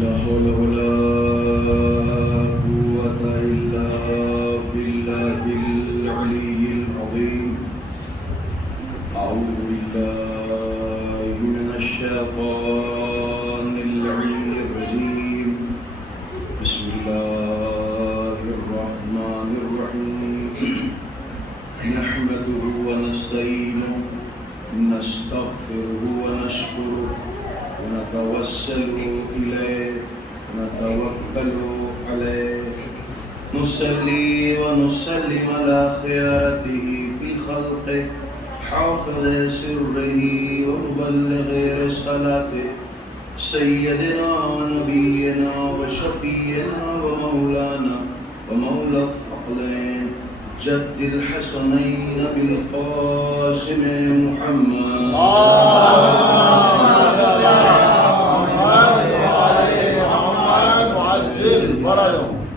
لا حول ولا قوة إلا بالله العلي العظيم. أعوذ بالله من الشيطان اللعين الرجيم. بسم الله الرحمن الرحيم. نحمده ونستعينه نستغفره ونشكره ونتوسل إليه ونتوكل عليه. نصلي ونسلم على خيارته في خلقه حافظ سره ومبلغ رسالته سيدنا ونبينا وشفينا ومولانا ومولى الثقلين جد الحسنين بالقاسم محمد.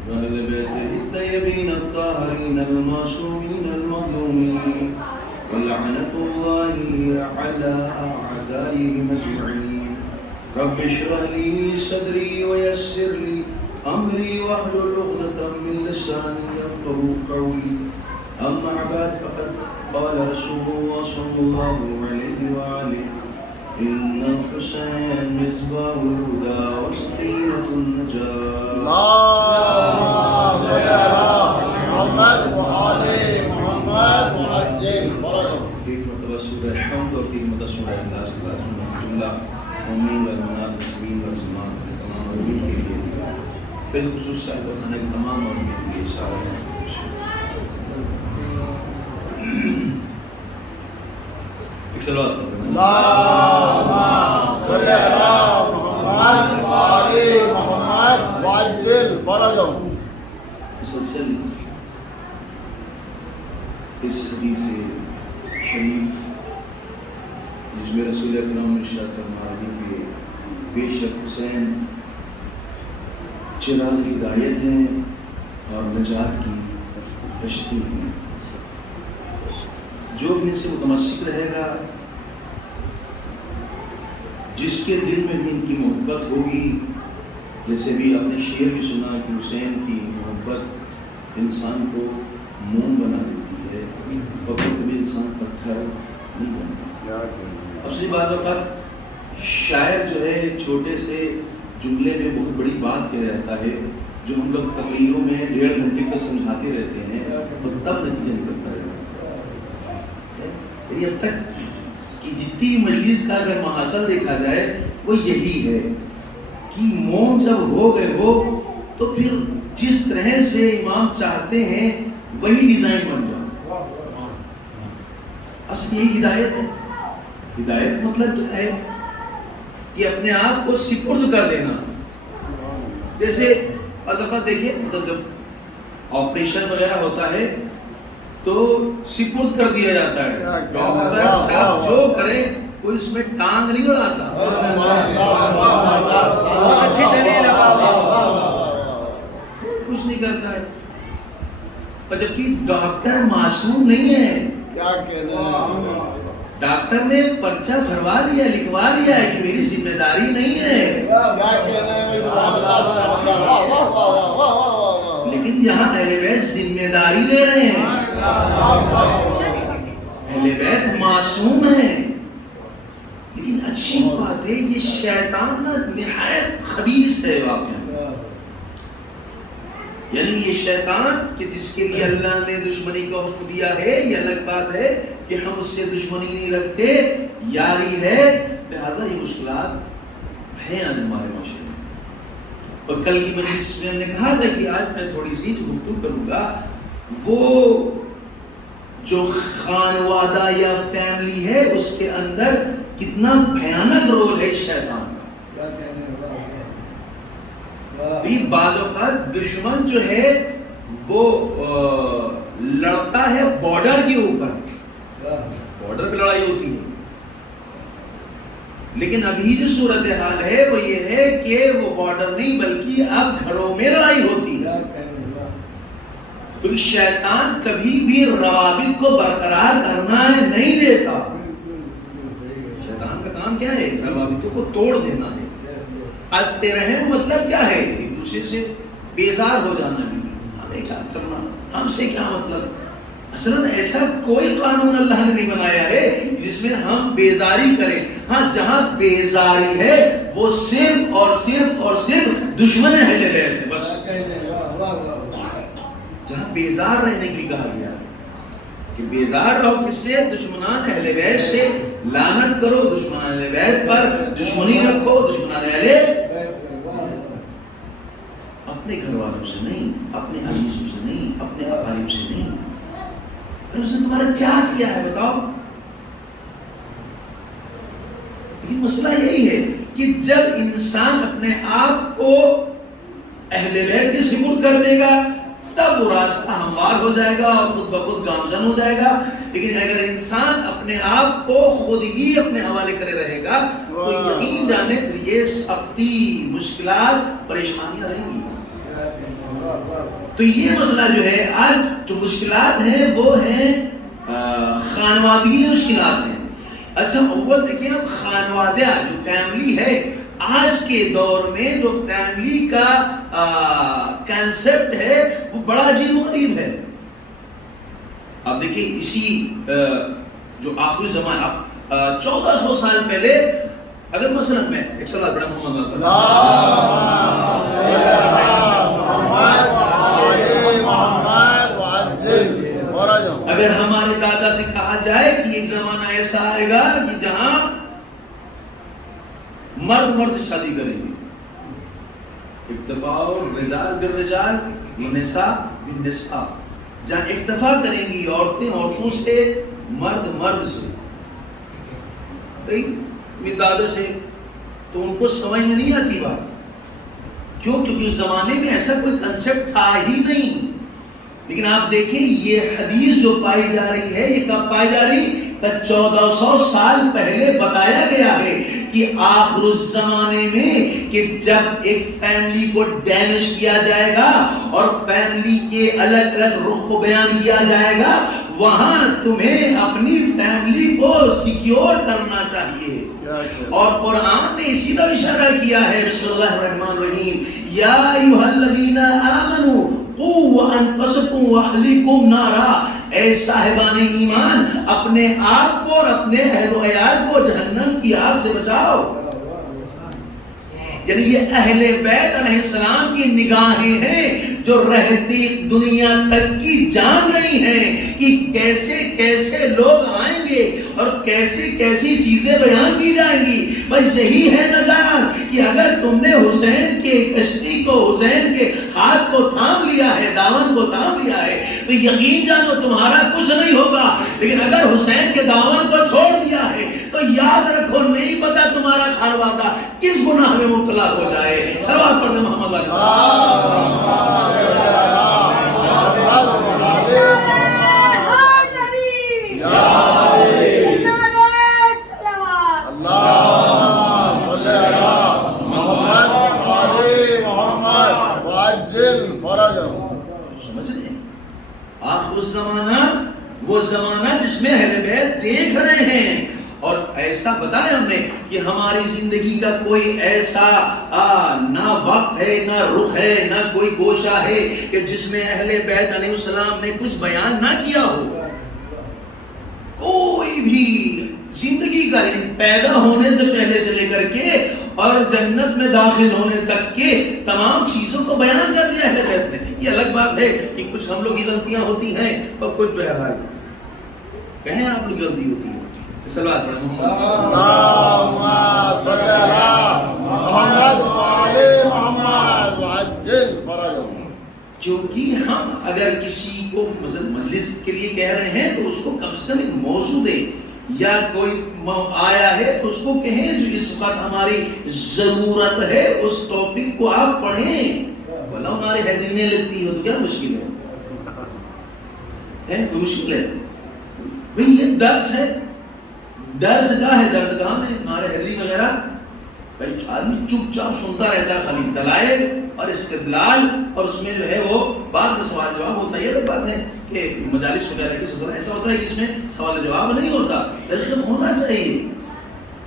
وأهل بيته الطيبين الطاهرين المعصومين المظلومين ولعنة الله على أعدائهم أجمعين. رب اشرح لي صدري ويسر لي أمري واحلل عقدة من لساني يفقهوا قولي. أما بعد فقد قال رسول الله صلى الله عليه وآله إن الحسين مصباح الهدى وسكينة النجاة. اللهم صل على محمد وآل محمد وعجل فرجهم. ایک مرتبہ سورہ حمد اور تین مرتبہ سورہ اخلاص کی بات سننا جملہ مومنین والمؤمنات مسلمین والمسلمات تمام مومنین کے لیے بالخصوص صاحب خانہ کے تمام مومنین کے لیے سارے ایک صلوات اللهم صل على محمد وآل محمد وعجل فرجهم. مسلسل اس حدیث شریف جس میں رسول اکرم نے ارشاد فرمایا کہ بے شک حسین چراغ ہدایت ہیں اور نجات کی کشتی ہیں. جو بھی ان سے متمسک رہے گا، جس کے دل میں بھی ان کی محبت ہوگی، جیسے بھی آپ نے شعر بھی سنا کہ حسین کی محبت انسان کو موم بنا دیتی ہے اور کبھی انسان پتھر نہیں بنتا. اب سے بعض اوقات شاعر جو ہے چھوٹے سے جملے میں بہت بڑی بات کہہ رہتا ہے جو ہم لوگ تقریروں میں 1.5 گھنٹے تک سمجھاتے رہتے ہیں اور تب نتیجہ نکلتا ہے. اب تک کہ جتنی مجلس کا اگر محاصل دیکھا جائے وہ یہی ہے کہ موم جب ہو گئے ہو تو پھر جس طرح سے امام چاہتے ہیں وہی ڈیزائن بن جاؤ. اصل یہی ہدایت ہے. ہدایت مطلب کیا ہے کہ اپنے آپ کو سپرد کر دینا. جیسے ازفت دیکھیں، مطلب جب آپریشن وغیرہ ہوتا ہے تو سپرد کر دیا جاتا ہے. ڈاکٹر جو کرے کوئی اس میں ٹانگ نہیں اڑاتا. بہت اچھی دلیل ہے، کچھ نہیں کرتا ہے. اور جبکہ ڈاکٹر معصوم نہیں ہے. کیا کہنا ہے؟ ڈاکٹر نے پرچہ بھروا لیا، لکھوا لیا ہے کہ میری ذمہ داری نہیں ہے. کیا کہنا ہے؟ لیکن یہاں اہل بیت ذمہ داری لے رہے ہیں. اہل بیت معصوم ہیں. لیکن اچھی بات ہے یہ شیطان نہایت خبیث ہے واقعہ. یعنی یہ شیطان کہ جس کے لیے اللہ نے دشمنی کا حکم دیا ہے، یہ الگ بات ہے کہ ہم اس سے دشمنی نہیں رکھتے، یاری ہے. لہٰذا یہ مشکلات ہیں آج ہمارے معاشرے میں. اور کل کی مجلس میں ہم نے کہا تھا کہ آج میں تھوڑی سی گفتگو کروں گا وہ جو خانوادہ یا فیملی ہے اس کے اندر کتنا بھیانک رول ہے شیطان کا. بعض اوقات دشمن جو ہے وہ لڑتا ہے بارڈر کے اوپر، بارڈر پہ لڑائی ہوتی ہے. لیکن ابھی جو صورتحال ہے وہ یہ ہے کہ وہ بارڈر نہیں بلکہ اب گھروں میں لڑائی ہوتی ہے. کیونکہ شیطان کبھی بھی روابط کو برقرار کرنا نہیں دیتا. شیطان کا کام کیا ہے؟ روابطوں کو توڑ دینا ہے. اڑتے رہیں مطلب کیا ہے؟ ایک دوسرے سے بیزار ہو جانا. ہمیں کیا کرنا، ہم سے کیا مطلب. اصلاً ایسا کوئی قانون اللہ نے نہیں بنایا ہے جس میں ہم بیزاری کریں. ہاں جہاں بیزاری ہے وہ صرف اور صرف اور صرف دشمن اہل بیت ہے بس. جہاں بیزار رہنے کی کہا گیا ہے کہ بیزار رہو کس سے؟ دشمنان اہل بیت سے. لعنت کرو دشمنان اہل بیت پر، دشمنی رکھو دشمنان اہل اپنے گھر والوں سے نہیں، اپنے عزیزوں سے نہیں، اپنے اقارب سے نہیں. اور اس نے تمہارا کیا کیا ہے بتاؤ؟ لیکن مسئلہ یہی ہے کہ جب انسان اپنے آپ کو اہل بیت کے سپرد کر دے گا تب وہ راستہ ہموار ہو جائے گا اور خود بخود گامزن ہو جائے گا. لیکن اگر انسان اپنے آپ کو خود ہی اپنے حوالے کرے رہے گا تو یقین جانے پھر یہ سختی، مشکلات، پریشانیاں رہیں گی. تو یہ مسئلہ جو ہے آج جو مشکلات ہیں وہ ہیں خانوادگی مشکلات ہیں. اچھا اول دیکھیں اب خانوادہ جو فیملی ہے آج کے دور میں جو فیملی کا کنسپٹ ہے وہ بڑا عجیب و غریب ہے. اب دیکھیں اسی جو آخری زمانہ 1400 سال پہلے اگر مثلا میں ایک سوال بڑا محمد اگر ہمارے دادا سے کہا جائے کہ ایک زمانہ ایسا آئے گا کہ جہاں مرد مرد سے شادی کریں گے، اکتفا الرجال بالرجال والنساء بالنساء، جہاں اکتفا کریں گی عورتیں عورتوں سے، مرد مرد سے. میرے دادا سے تو ان کو سمجھ میں نہیں آتی بات. کیوں؟ کیونکہ اس زمانے میں ایسا کوئی کنسپٹ تھا ہی نہیں. لیکن آپ دیکھیں یہ حدیث جو پائی جا رہی ہے یہ کب پائی جا رہی؟ 1400 سال پہلے بتایا گیا ہے کہ آخر الزمانے میں کہ جب ایک فیملی کو ڈیمیج کیا جائے گا اور فیملی کے الگ الگ رخ کو بیان کیا جائے گا وہاں تمہیں اپنی فیملی کو سیکیور کرنا چاہیے. اور قرآن نے اسی طرح اشارہ کیا ہے. بسم اللہ الرحمن الرحیم. یا ایھا الذین آمنوا قوا انفسکم واہلیکم نارا، اے صاحبان ایمان اپنے آپ کو اور اپنے اہل و عیال کو جہنم کی آگ سے بچاؤ. یعنی یہ اہل بیت علیہ السلام کی نگاہیں ہیں جو رہتی دنیا تک کی جان رہی ہیں کہ کیسے کیسے لوگ آئیں گے اور کیسی کیسی چیزیں بیان کی جائیں گی. بس یہی ہے نجات کہ اگر تم نے حسین کے کشتی کو، حسین کے ہاتھ کو تھام لیا ہے، دامن کو تھام لیا ہے تو یقین جانو تمہارا کچھ نہیں ہوگا. لیکن اگر حسین کے دامن کو چھوڑ دیا ہے تو یاد رکھو نہیں پتا تمہارا خانوادہ کس گناہ میں مبتلا ہو جائے. صلوات پڑھیں محمد علیہ زمانہ وہ زمانہ جس میں اہل بیت دیکھ رہے ہیں. اور ایسا بتایا ہم نے کہ ہماری زندگی کا کوئی ایسا نہ وقت ہے، نہ رخ ہے، نہ کوئی گوشہ ہے کہ جس میں اہل بیت علیہ السلام نے کچھ بیان نہ کیا ہو. کوئی بھی زندگی کا پیدا ہونے سے پہلے سے لے کر کے اور جنت میں داخل ہونے تک کے تمام چیزوں کو بیان کر دیا اہل بیت نے. یہ الگ بات ہے کہ کچھ ہم لوگ کی غلطیاں ہوتی ہیں اور کچھ بہرحال کہیں آپ لوگ غلطی ہوتی ہے. صلوات پڑھیں اللہم صلی علی محمد وعلی محمد وعجل فرجهم. کیونکہ ہم اگر کسی کو مجلس کے لیے کہہ رہے ہیں تو اس کو کم سے کم ایک موضوع دیں، یا کوئی آیا ہے تو اس کو کہیں جو اس وقت ہماری ضرورت ہے اس ٹاپک کو آپ پڑھیں. بھلا ہماری حیدری نہیں لگتی ہے تو کیا مشکل ہے؟ کوئی مشکل ہے بھئی؟ یہ درس ہے، درس گاہ ہے، درس گاہ میں ہمارے حیدری وغیرہ آدمی چپ چاپ سنتا رہتا ہے، خالی دلائل اور استدلال، اور اس میں جو ہے وہ بعد میں سوال جواب ہوتا ہے. یہ الگ بات ہے کہ مجالس وغیرہ کی سلسلہ ایسا ہوتا ہے کہ اس میں سوال جواب نہیں ہوتا. درخت ہونا چاہیے.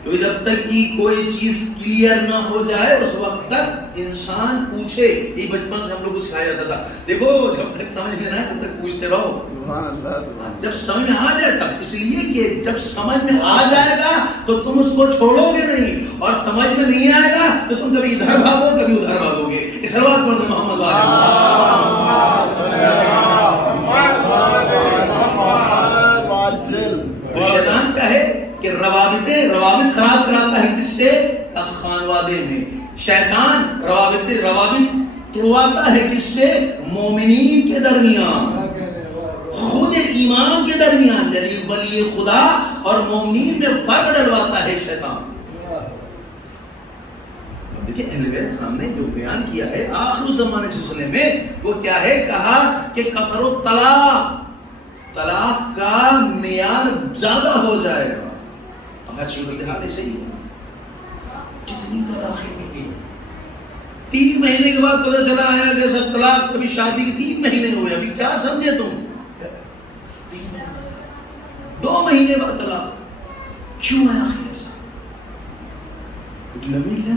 تو جب تک کہ کوئی چیز کلیئر نہ ہو جائے اس وقت تک انسان پوچھے. یہ بچپن سے ہم لوگ کو سکھایا جاتا تھا, دیکھو جب تک سمجھ میں نہ آئے تب تک پوچھتے رہو. سبحان اللہ سبحان اللہ. جب سمجھ میں آ جائے تب, اس لیے کہ جب سمجھ میں آ جائے گا تو تم اس کو چھوڑو گے نہیں, اور سمجھ میں نہیں آئے گا تو تم کبھی ادھر بھاگو کبھی ادھر بھاگو گے. اس سلوات پڑھ دیں محمد شیطان کا ہے کہ روابط خراب کراتا ہے. کس سے؟ خانوادے میں. شیطان روابط توڑواتا ہے. کس سے؟ مومنین کے درمیان, خود ایمان کے درمیان, یعنی ولی خدا اور مومنین میں فرق ڈلواتا ہے شیطان. اب دیکھیں اہل بیت السلام نے جو بیان کیا ہے آخر زمانے سلسلے میں, وہ کیا ہے؟ کہا کہ کفر و طلاق کا معیار زیادہ ہو جائے گا. آج صورتحال ایسے ہی ہے. کتنی طلاقیں ہو گئی, 3 مہینے کے بعد پتہ چلا آیا کہ سب طلاق, کبھی شادی کے 3 مہینے ہوئے. ابھی کیا سمجھے تم؟ 3 مہینے, 2 مہینے بعد طلاق. کیوں ہے آخر ایسا؟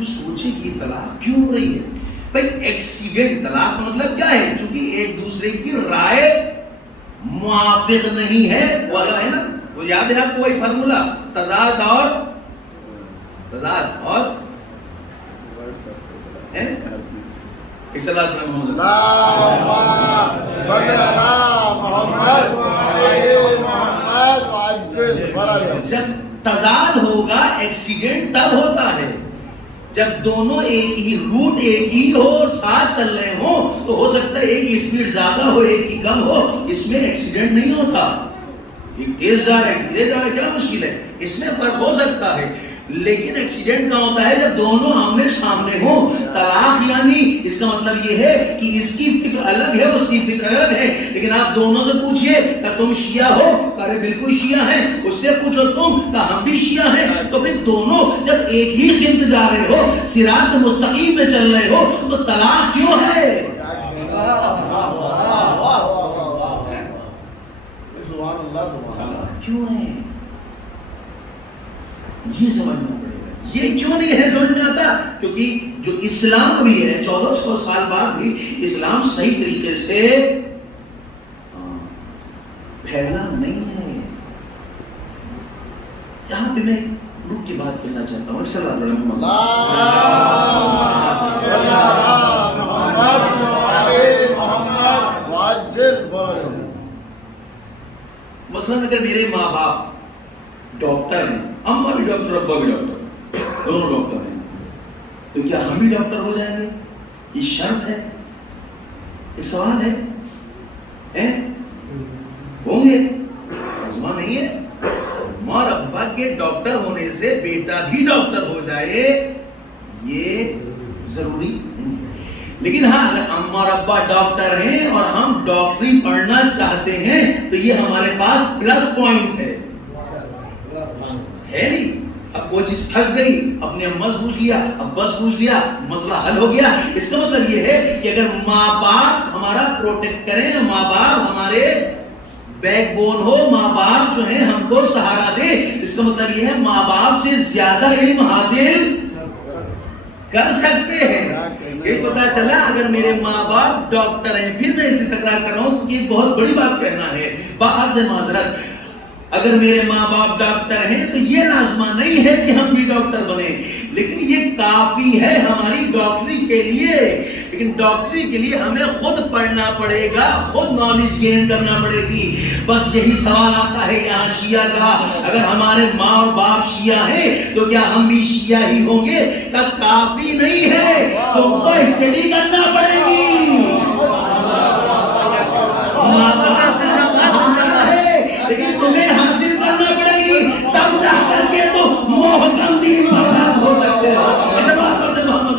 سوچے کہ طلاق کیوں ہو رہی ہے؟ بھائی ایکسیڈنٹ, طلاق کا مطلب کیا ہے؟ چونکہ ایک دوسرے کی رائے موافق نہیں ہے, وہ والا ہے نا, وہ یاد ہے آپ کو وہی فارمولا, تضاد اور جب تضاد ہوگا ایکسیڈنٹ تب ہوتا ہے جب دونوں ایک ہی روٹ ایک ہی ہو اور ساتھ چل رہے ہوں. تو ہو سکتا ہے ایک کی اسپیڈ زیادہ ہو ایک کی کم ہو, اس میں ایکسیڈنٹ نہیں ہوتا. ایک تیز جا رہا ہے دھیرے جا رہا ہے, کیا مشکل ہے؟ اس میں فرق ہو سکتا ہے. لیکن ایکسیڈنٹ کا ہوتا ہے جب دونوں آمنے سامنے ہوں. طلاق یعنی اس کا مطلب یہ ہے کہ اس کی فکر الگ ہے اس کی فکر الگ ہے. لیکن آپ دونوں سے پوچھئے کہ تم شیعہ ہو, کہہ بالکل شیعہ ہیں. اس سے پوچھو تم, کہ ہم بھی شیعہ ہیں. تو پھر دونوں جب ایک ہی سمت جا رہے ہو, صراط مستقیم میں چل رہے ہو, تو طلاق کیوں ہے؟ کیوں ہے یہ سمجھنا پڑے گا. یہ کیوں نہیں ہے سمجھ میں آتا؟ کیونکہ جو اسلام بھی ہے 1400 سال بعد بھی اسلام صحیح طریقے سے پھیلا نہیں ہے. یہاں پہ میں رک کے بات کہنا چاہتا ہوں. صلی اللہ علیہ وسلم. مثلا اگر میرے ماں باپ ڈاکٹر ہیں, اماں بھی ڈاکٹر ابا بھی ڈاکٹر, دونوں ڈاکٹر ہیں, تو کیا ہم بھی ڈاکٹر ہو جائیں گے؟ یہ شرط ہے. ایک سوال ہے, ہوں گے؟ آزما نہیں ہے. ماں اور ابا کے ڈاکٹر ہونے سے بیٹا بھی ڈاکٹر ہو جائے یہ ضروری نہیں. لیکن ہاں اگر اماں اور ابا ڈاکٹر ہیں اور ہم ڈاکٹری پڑھنا چاہتے ہیں تو یہ ہمارے پاس پلس پوائنٹ ہے نہیں. اب کوئی چیز پھنس گئی, اپنے اماں سے پوچھ لیا, ابا سے پوچھ لیا, مسئلہ حل ہو گیا. اس کا مطلب یہ ہے کہ اگر ماں باپ ہمارا پروٹیکٹ کریں, ماں باپ ہمارے بیک بون ہو, ماں باپ جو ہیں ہم کو سہارا دے, اس کا مطلب یہ ہے ماں باپ سے زیادہ علم حاصل کر سکتے ہیں. یہ پتا چلا اگر میرے ماں باپ ڈاکٹر ہیں, پھر میں اسی تکرار کر رہا ہوں کیونکہ ایک بہت بڑی بات کہنا ہے باہر سے معذرت, اگر میرے ماں باپ ڈاکٹر ہیں تو یہ لازمہ نہیں ہے کہ ہم بھی ڈاکٹر بنیں, لیکن یہ کافی ہے ہماری ڈاکٹری کے لیے. لیکن ڈاکٹری کے لیے ہمیں خود پڑھنا پڑے گا, خود نالج گین کرنا پڑے گی. بس یہی سوال آتا ہے یہاں شیعہ کا, اگر ہمارے ماں اور باپ شیعہ ہیں تو کیا ہم بھی شیعہ ہی ہوں گے؟ کا کافی نہیں ہے, تم کو اسٹڈی کرنا پڑے گی. لیکن تمہیں حاصل کرنا پڑے گی, تب جا کر کے تو محکم دین برباد ہو سکتے ہو. ایسے بات کرتے محمد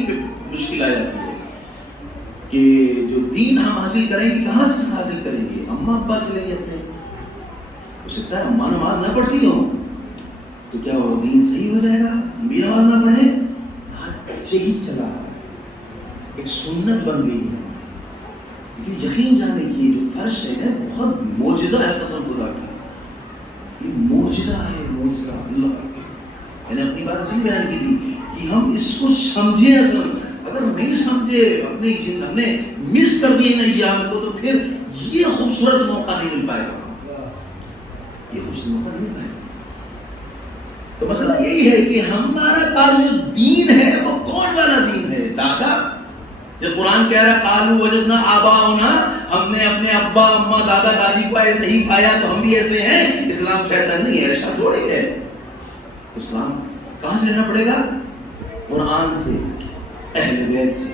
یہیں پہ مشکل آ جاتی ہے کہ جو دین ہم حاصل کریں گے کہاں سے حاصل کریں گے؟ اماں ابا سے لیں گے اپنے. ہو سکتا ہے اماں نماز نہ پڑھتی ہوں تو کیا وہ دین صحیح ہو جائے گا؟ بھی نماز نہ پڑھے ایسے ہی چلا ایک سنت بن گئی ہے. لیکن یقین جانے کی جو فرش ہے بہت معجزہ ہے قسم خدا کا. یہ معجزہ ہے معجزہ. اللہ میں نے اپنی بات اسی بیان کی تھی کہ ہم اس کو سمجھیں. اصل اگر نہیں سمجھے اپنی ہم نے مس کر دیے نا ایام کو تو پھر یہ خوبصورت موقع نہیں مل پائے گا. یہ خوبصورت موقع نہیں مل پائے گا. تو مسئلہ یہی ہے کہ ہمارا پاس جو دین ہے وہ کون والا دین ہے؟ دادا جب قرآن کہہ رہا ہے قالوا وجدنا آباؤنا، ہم نے اپنے ابا اما دادا دادی کو ایسے ہی پایا تو ہم بھی ایسے ہیں. اسلام کہتا نہیں ہے ایسا تھوڑی ہے. اسلام کہاں سے لینا پڑے گا؟ قرآن سے، اہل بیت سے.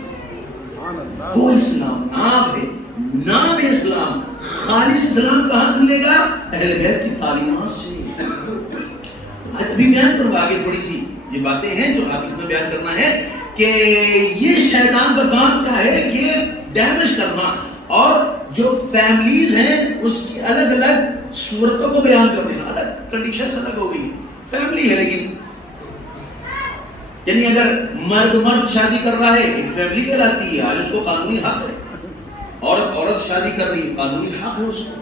وہ اسلام نام ہے، نام اسلام. خالص اسلام کہاں سے ملے گا؟ اہل بیت کی تعلیمات سے. آج ابھی بیان کروں گا آگے تھوڑی سی یہ باتیں ہیں جو آپ اس میں بیان کرنا ہے کہ یہ شیطان کا کام کیا ہے کہ ڈیمیج کرنا اور جو فیملیز ہیں اس کی الگ الگ صورتوں کو بیان کر دینا. الگ کنڈیشنز الگ ہو گئی. فیملی ہے لیکن یعنی اگر مرد شادی کر رہا ہے ایک فیملی کہلاتی ہے. آج اس کو قانونی حق ہے. عورت شادی کر رہی ہے قانونی حق ہے اس کو.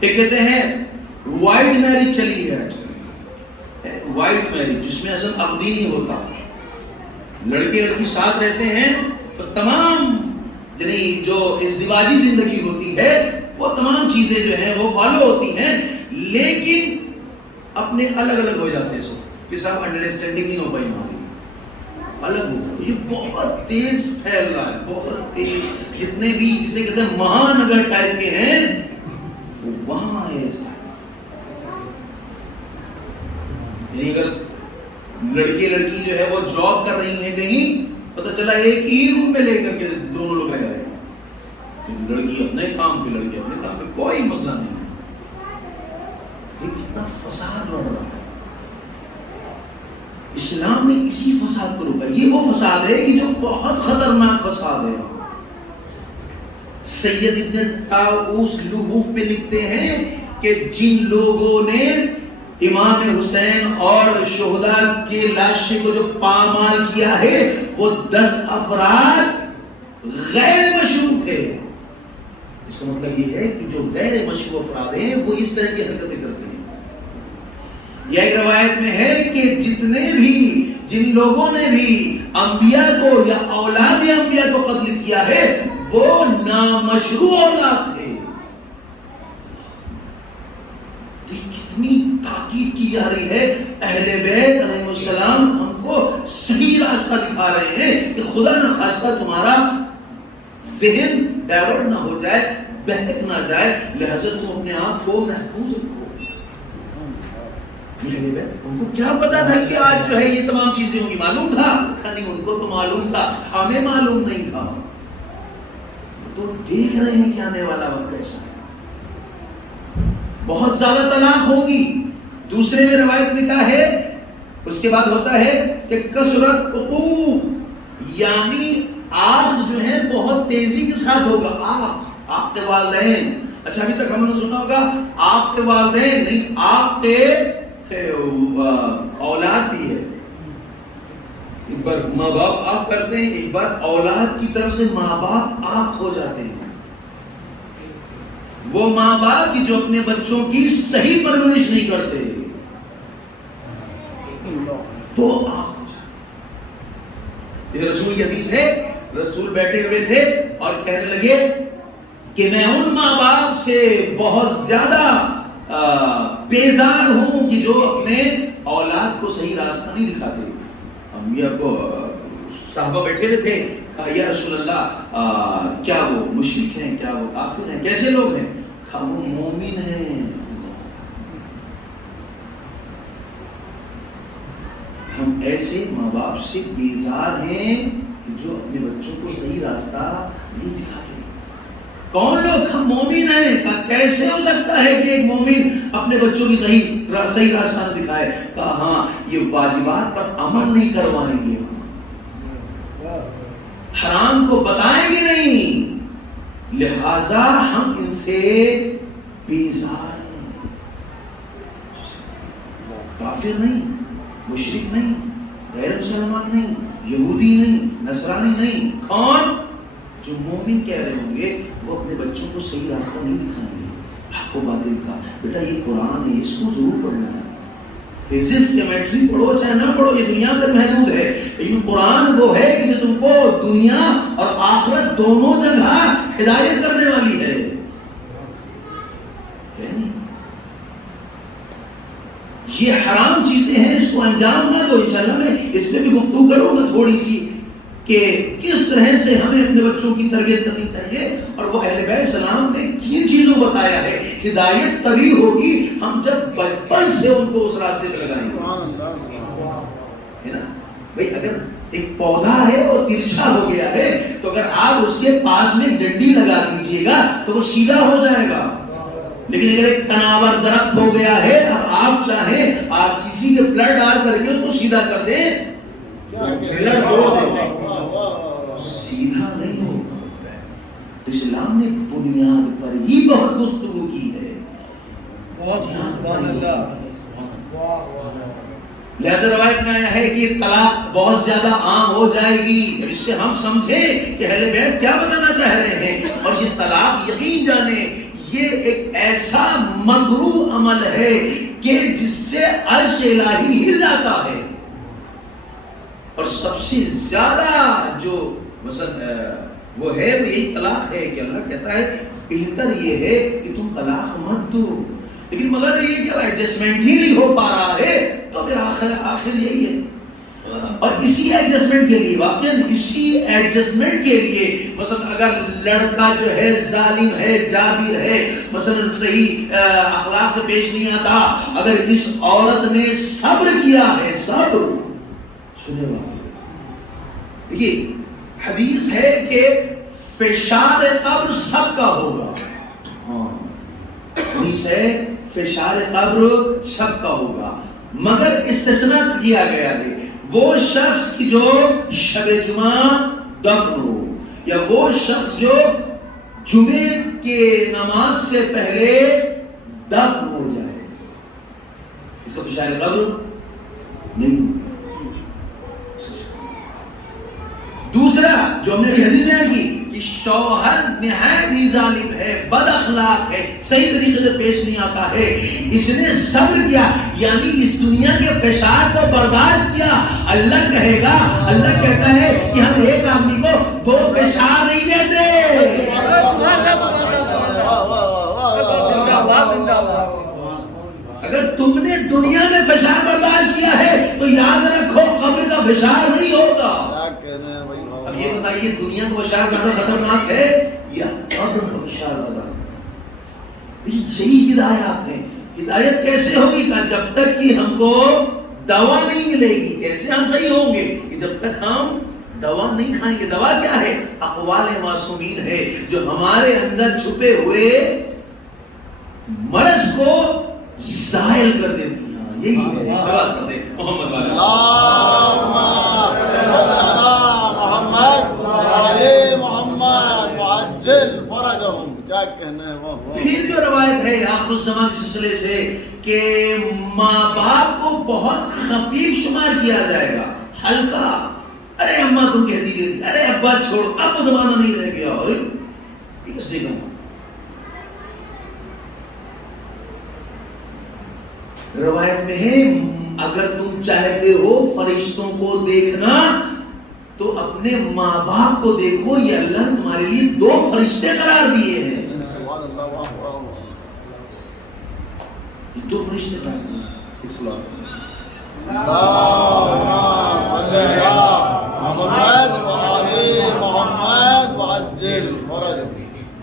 ایک کہتے ہیں وائٹ میرج چلی ہے. وائٹ میرج جس میں اصل عقدی نہیں ہوتا. لڑکے لڑکی ساتھ رہتے ہیں تو تمام یعنی جو ازدواجی زندگی ہوتی ہے وہ تمام چیزیں جو ہیں وہ فالو ہوتی ہیں لیکن اپنے الگ الگ ہو جاتے ہیں. سب کہ صاحب انڈرسٹینڈنگ نہیں ہو پائی ہماری. الگ ہو. یہ بہت تیز پھیل رہا ہے. بہت تیز. جتنے بھی جسے کہتے ہیں مہانگر ٹائپ کے ہیں وہاں ہے. یعنی اگر لڑکی لڑکی جو ہے وہ جاب کر رہی ہیں کہیں پتہ چلا ایک ہی روم میں لے کر کے دونوں لوگ رہ رہے ہیں. لڑکی اپنے کام پہ لڑکی اپنے کام پہ کوئی مسئلہ نہیں ہے. یہ کتنا فساد بڑھ رہا ہے. اسلام نے اسی فساد کو روکا. یہ وہ فساد ہے کہ جو بہت خطرناک فساد ہے. سید ابن طاؤوس لحوف پہ لکھتے ہیں کہ جن لوگوں نے امام حسین اور شہداء کے لاشیں کو جو پامال کیا ہے وہ 10 افراد غیر مشروع تھے. اس کا مطلب یہ ہے کہ جو غیر مشروع افراد ہیں وہ اس طرح کی حرکتیں کرتے ہیں. یہ ایک روایت میں ہے کہ جتنے بھی جن لوگوں نے بھی انبیاء کو یا اولاد انبیاء کو قتل کیا ہے وہ نامشروع اولاد تھے. کتنی تاکید کی جا رہی ہے. اہل بیت علیہ السلام ہم کو صحیح راستہ دکھا رہے ہیں کہ خدا نہ خواستہ تمہارا ذہن ڈائیورٹ نہ ہو جائے، بہک نہ جائے، لہذا تم اپنے آپ کو محفوظ رکھو. ان کو کیا پتا تھا کہ آج جو ہے یہ تمام چیزیں ہوں گی؟ معلوم تھا؟ نہیں، ان کو تو معلوم تھا، ہمیں معلوم نہیں تھا. تو دیکھ رہے ہیں کہ آنے والا وقت کیسا ہے. بہت زیادہ طلاق ہوگی. دوسرے میں روایت میں کیا ہے اس کے بعد ہوتا ہے کہ کثرت عقوق، یعنی آنکھ جو ہے بہت تیزی کے ساتھ ہوگا. آپ کے والدین، اچھا ابھی تک ہم نے سنا ہوگا آپ کے والدین نہیں، آپ کے اولاد بھی ہے. ایک بار ماں باپ آپ کرتے ہیں، ایک بار اولاد کی طرف سے ماں باپ آپ ہو جاتے ہیں. وہ ماں باپ کی جو اپنے بچوں کی صحیح پرورش نہیں کرتے وہ آپ ہو جاتے. یہ رسول کی حدیث ہے. رسول بیٹھے ہوئے تھے اور کہنے لگے کہ میں ان ماں باپ سے بہت زیادہ بیزار ہوں کہ جو اپنے اولاد کو صحیح راستہ نہیں دکھاتے. انبیاء کو صحابہ بیٹھے ہوئے تھے، کہا یا رسول اللہ کیا وہ مشرک ہیں، کیا وہ کافر ہیں، کیسے لوگ ہیں؟ کہا وہ مومن ہیں. ہم ایسے ماں باپ سے بیزار ہیں جو اپنے بچوں کو صحیح راستہ نہیں دکھاتے. کون لوگ؟ ہم مومن ہیں. کہا کیسے ہو سکتا ہے کہ ایک مومن اپنے بچوں کی صحیح راستہ نہ دکھائے؟ کہا ہاں، یہ واجبات پر عمل نہیں کروائیں گے. ہم کو بتائیں گے نہیں، لہذا ہم ان سے بیزار ہیں۔ کافر نہیں، مشرک نہیں، غیر مسلمان نہیں، یہودی نہیں، نصرانی نہیں، کون؟ جو مومن کہہ رہے ہوں گے وہ اپنے بچوں کو صحیح راستہ نہیں دکھائیں گے، حق و باطل کا۔ بیٹا یہ قرآن ہے، اس کو ضرور پڑھنا ہے، فزکس کیمسٹری پڑھو چاہے نہ پڑھو، یہ دنیا تک محدود ہے، لیکن قرآن وہ ہے کہ جو تم کو دنیا اور آخرت دونوں جگہ ہدایت کرنے والی ہے۔ یہ حرام چیزیں ہیں، اس کو انجام نہ دو۔ انشاءاللہ میں اس پہ بھی گفتگو کروں گا تھوڑی سی، کہ کس طرح سے ہمیں اپنے بچوں کی تربیت کرنی چاہیے، اور وہ اہل بیت السلام نے کن چیزوں کو بتایا ہے۔ ہدایت تبھی ہوگی ہم جب بچپن سے ان کو اس راستے پہ لگائیں گے، ہے نا بھائی؟ اگر ایک پودا ہے اور ترچھا ہو گیا ہے تو اگر آپ اس کے پاس میں ڈنڈی لگا دیجئے گا تو وہ سیدھا ہو جائے گا، لیکن اگر ایک تناور درخت ہو گیا ہے، اب آپ چاہیں RCC کے پلر ڈال کر کے اس کو سیدھا کر دیں، پلر توڑ دیں، سیدھا نہیں ہوگا۔ تو اسلام نے بنیاد پر ہی بہت گفتگو کی ہے، بہت سبحان اللہ۔ لہذا روایت میں آیا ہے کہ طلاق بہت زیادہ عام ہو جائے گی، اس سے ہم سمجھیں کہ اہل بیت کیا بتانا چاہ رہے ہیں۔ اور یہ طلاق یقین جانیں یہ ایک ایسا مکروہ عمل ہے کہ جس سے عرش الہی ہل جاتا ہے، اور سب سے زیادہ جو مثلا وہ ہے وہ یہی طلاق ہے کہ اللہ کہتا ہے بہتر یہ ہے کہ تم طلاق مت دو، لیکن مگر یہ کہ ایڈجسٹمنٹ ہی نہیں ہو پا رہا ہے تو پھر آخر یہی ہے۔ اور اسی ایڈجسٹمنٹ کے لیے، واقعا اسی ایڈجسٹمنٹ کے لیے، مثلا اگر لڑکا جو ہے ظالم ہے، جابر ہے، مثلا صحیح اخلاق سے پیش نہیں آتا، اگر اس عورت نے صبر کیا ہے، صبر سنے واقعا، دیکھیے حدیث ہے کہ فشار قبر سب کا ہوگا، حدیث ہے فشار قبر سب کا ہوگا، مگر استثناء کیا گیا ہے وہ شخص کی جو شب جمعہ دفن ہو، یا وہ شخص جو جمعے کے نماز سے پہلے دفن ہو جائے، اس کا فشار قبر نہیں ہوتا۔ دوسرا جو ہم نے حدیث بیان کی کہ شوہر نہایت ہی ظالم ہے، بد اخلاق ہے، صحیح طریقے سے پیش نہیں آتا ہے، اس نے صبر کیا، یعنی اس دنیا کے فشار کو برداشت کیا، اللہ کہے گا، اللہ کہتا ہے کہ ہم ایک آدمی کو دو فشار نہیں دیتے۔ اگر تم نے دنیا میں فشار برداشت کیا ہے تو یاد رکھو قبر کا فشار نہیں ہوگا۔ اب یہ بتائیے دنیا کا فشار زیادہ خطرناک ہے یا قبر کا فشار زیادہ؟ یہی ہدایات ہیں۔ ہدایت کیسے ہوگی؟ جب تک کہ ہم کو دوا نہیں ملے گی۔ کیسے ہم صحیح ہوں گے؟ کہ جب تک ہم دوا نہیں کھائیں گے۔ دوا کیا ہے؟ اقوال معصومین ہے جو ہمارے اندر چھپے ہوئے مرض کو زائل کر دیتی ہیں۔ یہی ہے سوال کرتے ہیں محمد والا کیا کہنا ہے وہ۔ پھر جو روایت ہے آخر الزمان کے سلسلے سے کہ ماں باپ کو بہت خفیف شمار کیا جائے گا، ہلکا، ارے اماں تم کہتی رہتی، ارے ابا چھوڑ، اب وہ زمانہ نہیں رہ گیا، اور یہ کس نے کہا؟ روایت میں ہے اگر تم چاہتے ہو فرشتوں کو دیکھنا تو اپنے ماں باپ کو دیکھو، یہ اللہ نے تمہارے لیے دو فرشتے قرار دیے ہیں۔ دو فرشتے قرار دیے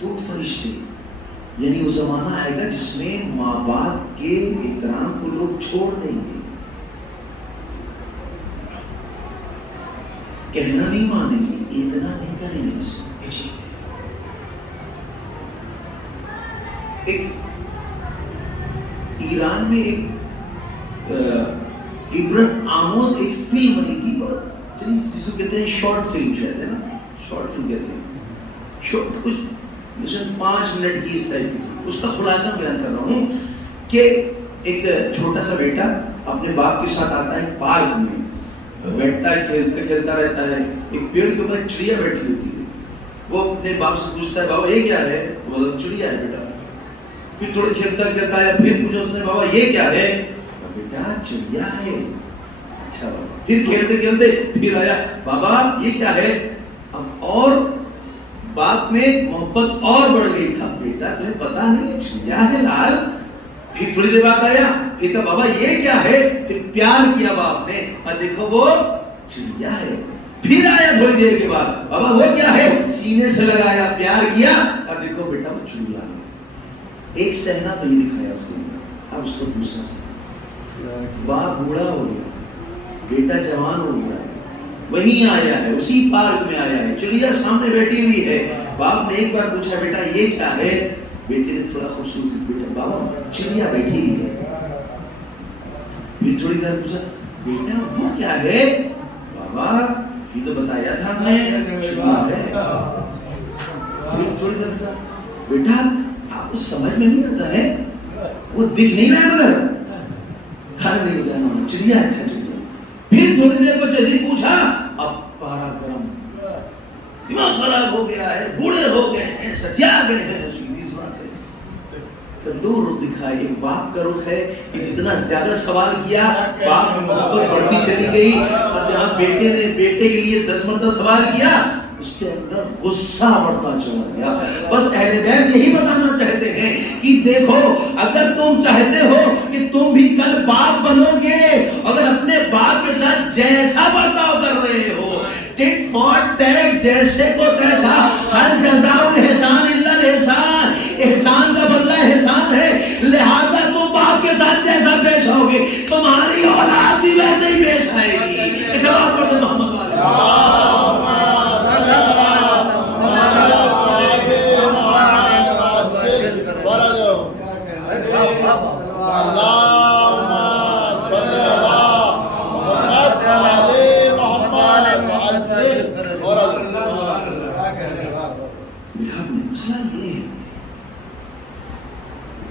دو فرشتے، یعنی وہ زمانہ آئے گا جس میں ماں باپ کے احترام کو لوگ چھوڑ دیں گے، کہنا نہیں مانیں گے، اتنا نہیں کریں گے۔ ایک ایران میں ایک عبرت آموز ایک فلم بنی تھی، جس کو کہتے ہیں شارٹ فلم، شاید ہے نا، شارٹ فلم کہتے ہیں، شارٹ کچھ مثلاً 5 منٹ کی اس ٹائپ کی. اس کا خلاصہ بیان کر رہا ہوں کہ ایک چھوٹا سا بیٹا اپنے باپ کے ساتھ آتا ہے پارک میں، بیٹھتا ہے، کھیلتا رہتا ہے. ایک پیڑ کے اوپر ایک چڑیا بیٹھی ہوتی ہے. وہ اپنے باپ سے پوچھتا ہے بابا یہ کیا ہے؟ وہ چڑیا ہے بیٹا. پھر تھوڑا کھیلتا ہے، پھر پوچھا اس نے بابا یہ کیا ہے؟ بیٹا چڑیا ہے. اچھا بابا. پھر کھیلتے پھر آیا بابا یہ کیا ہے؟ اب اور باپ میں محبت اور بڑھ گئی. تھا بیٹا تمہیں پتا نہیں چڑیا ہے لال. پھر تھوڑی دیر بعد آیا، پھر کہا بابا یہ کیا ہے؟ پھر پیار کیا باپ نے، اور دیکھو وہ چڑیا ہے. پھر آیا تھوڑی دیر کے بعد، بابا وہ کیا ہے؟ سینے سے لگایا، پیار کیا، اور دیکھو بیٹا وہ چڑیا ہے. ایک صحنہ تو یہ دکھایا اس کے اندر. اب اس کو دوسرا صحنہ، باپ بوڑھا ہو گیا، بیٹا جوان ہو گیا، وہیں آیا ہے، اسی پارک میں آیا ہے، چڑیا سامنے بیٹھی ہوئی ہے. باپ نے ایک بار پوچھا بیٹا یہ کیا ہے؟ بیٹے نے تھوڑا خوبصورت سے بیٹا بابا چڑیا بیٹھی ہوئی ہے. پھر تھوڑی دیر پوچھا بیٹا وہ کیا ہے؟ بابا یہ تو بتایا تھا ہم نے چڑیا ہے. پھر تھوڑی دیر پوچھا بیٹا آپ کو سمجھ میں نہیں آتا ہے، وہ دکھ نہیں رہا مگر کھانا نہیں بتایا چڑیا. اچھا چڑیا. پھر تھوڑی دیر پر جیسے پوچھا اب پارا گرم، دماغ خراب ہو گیا ہے، بوڑھے ہو گئے ہیں، سچیا گئے ہیں. دو رخ دکھائے. ایک باپ کا رخ ہے کہ جتنا زیادہ سوال کیا باپ میں محبت بڑھتی چلی گئی، اور جہاں بیٹے نے بیٹے کے لیے 10 مرتبہ سوال کیا اس کے اندر غصہ بڑھتا چلا گیا. بس اہل بیت یہی بتانا چاہتے ہیں کہ دیکھو اگر تم چاہتے ہو کہ تم بھی کل باپ بنو گے، اگر اپنے باپ کے ساتھ جیسا برتاؤ کر رہے ہو ٹٹ فار ٹیٹ، جیسے کو تیسا، ہر جزاء الاحسان الا الاحسان، احسان کا بدلہ احسان ہے. لہذا تم باپ کے ساتھ جیسا پیش ہوگے تمہاری اولاد بھی ویسے ہی پیش آئے گی. اس بات پر تو محمد والے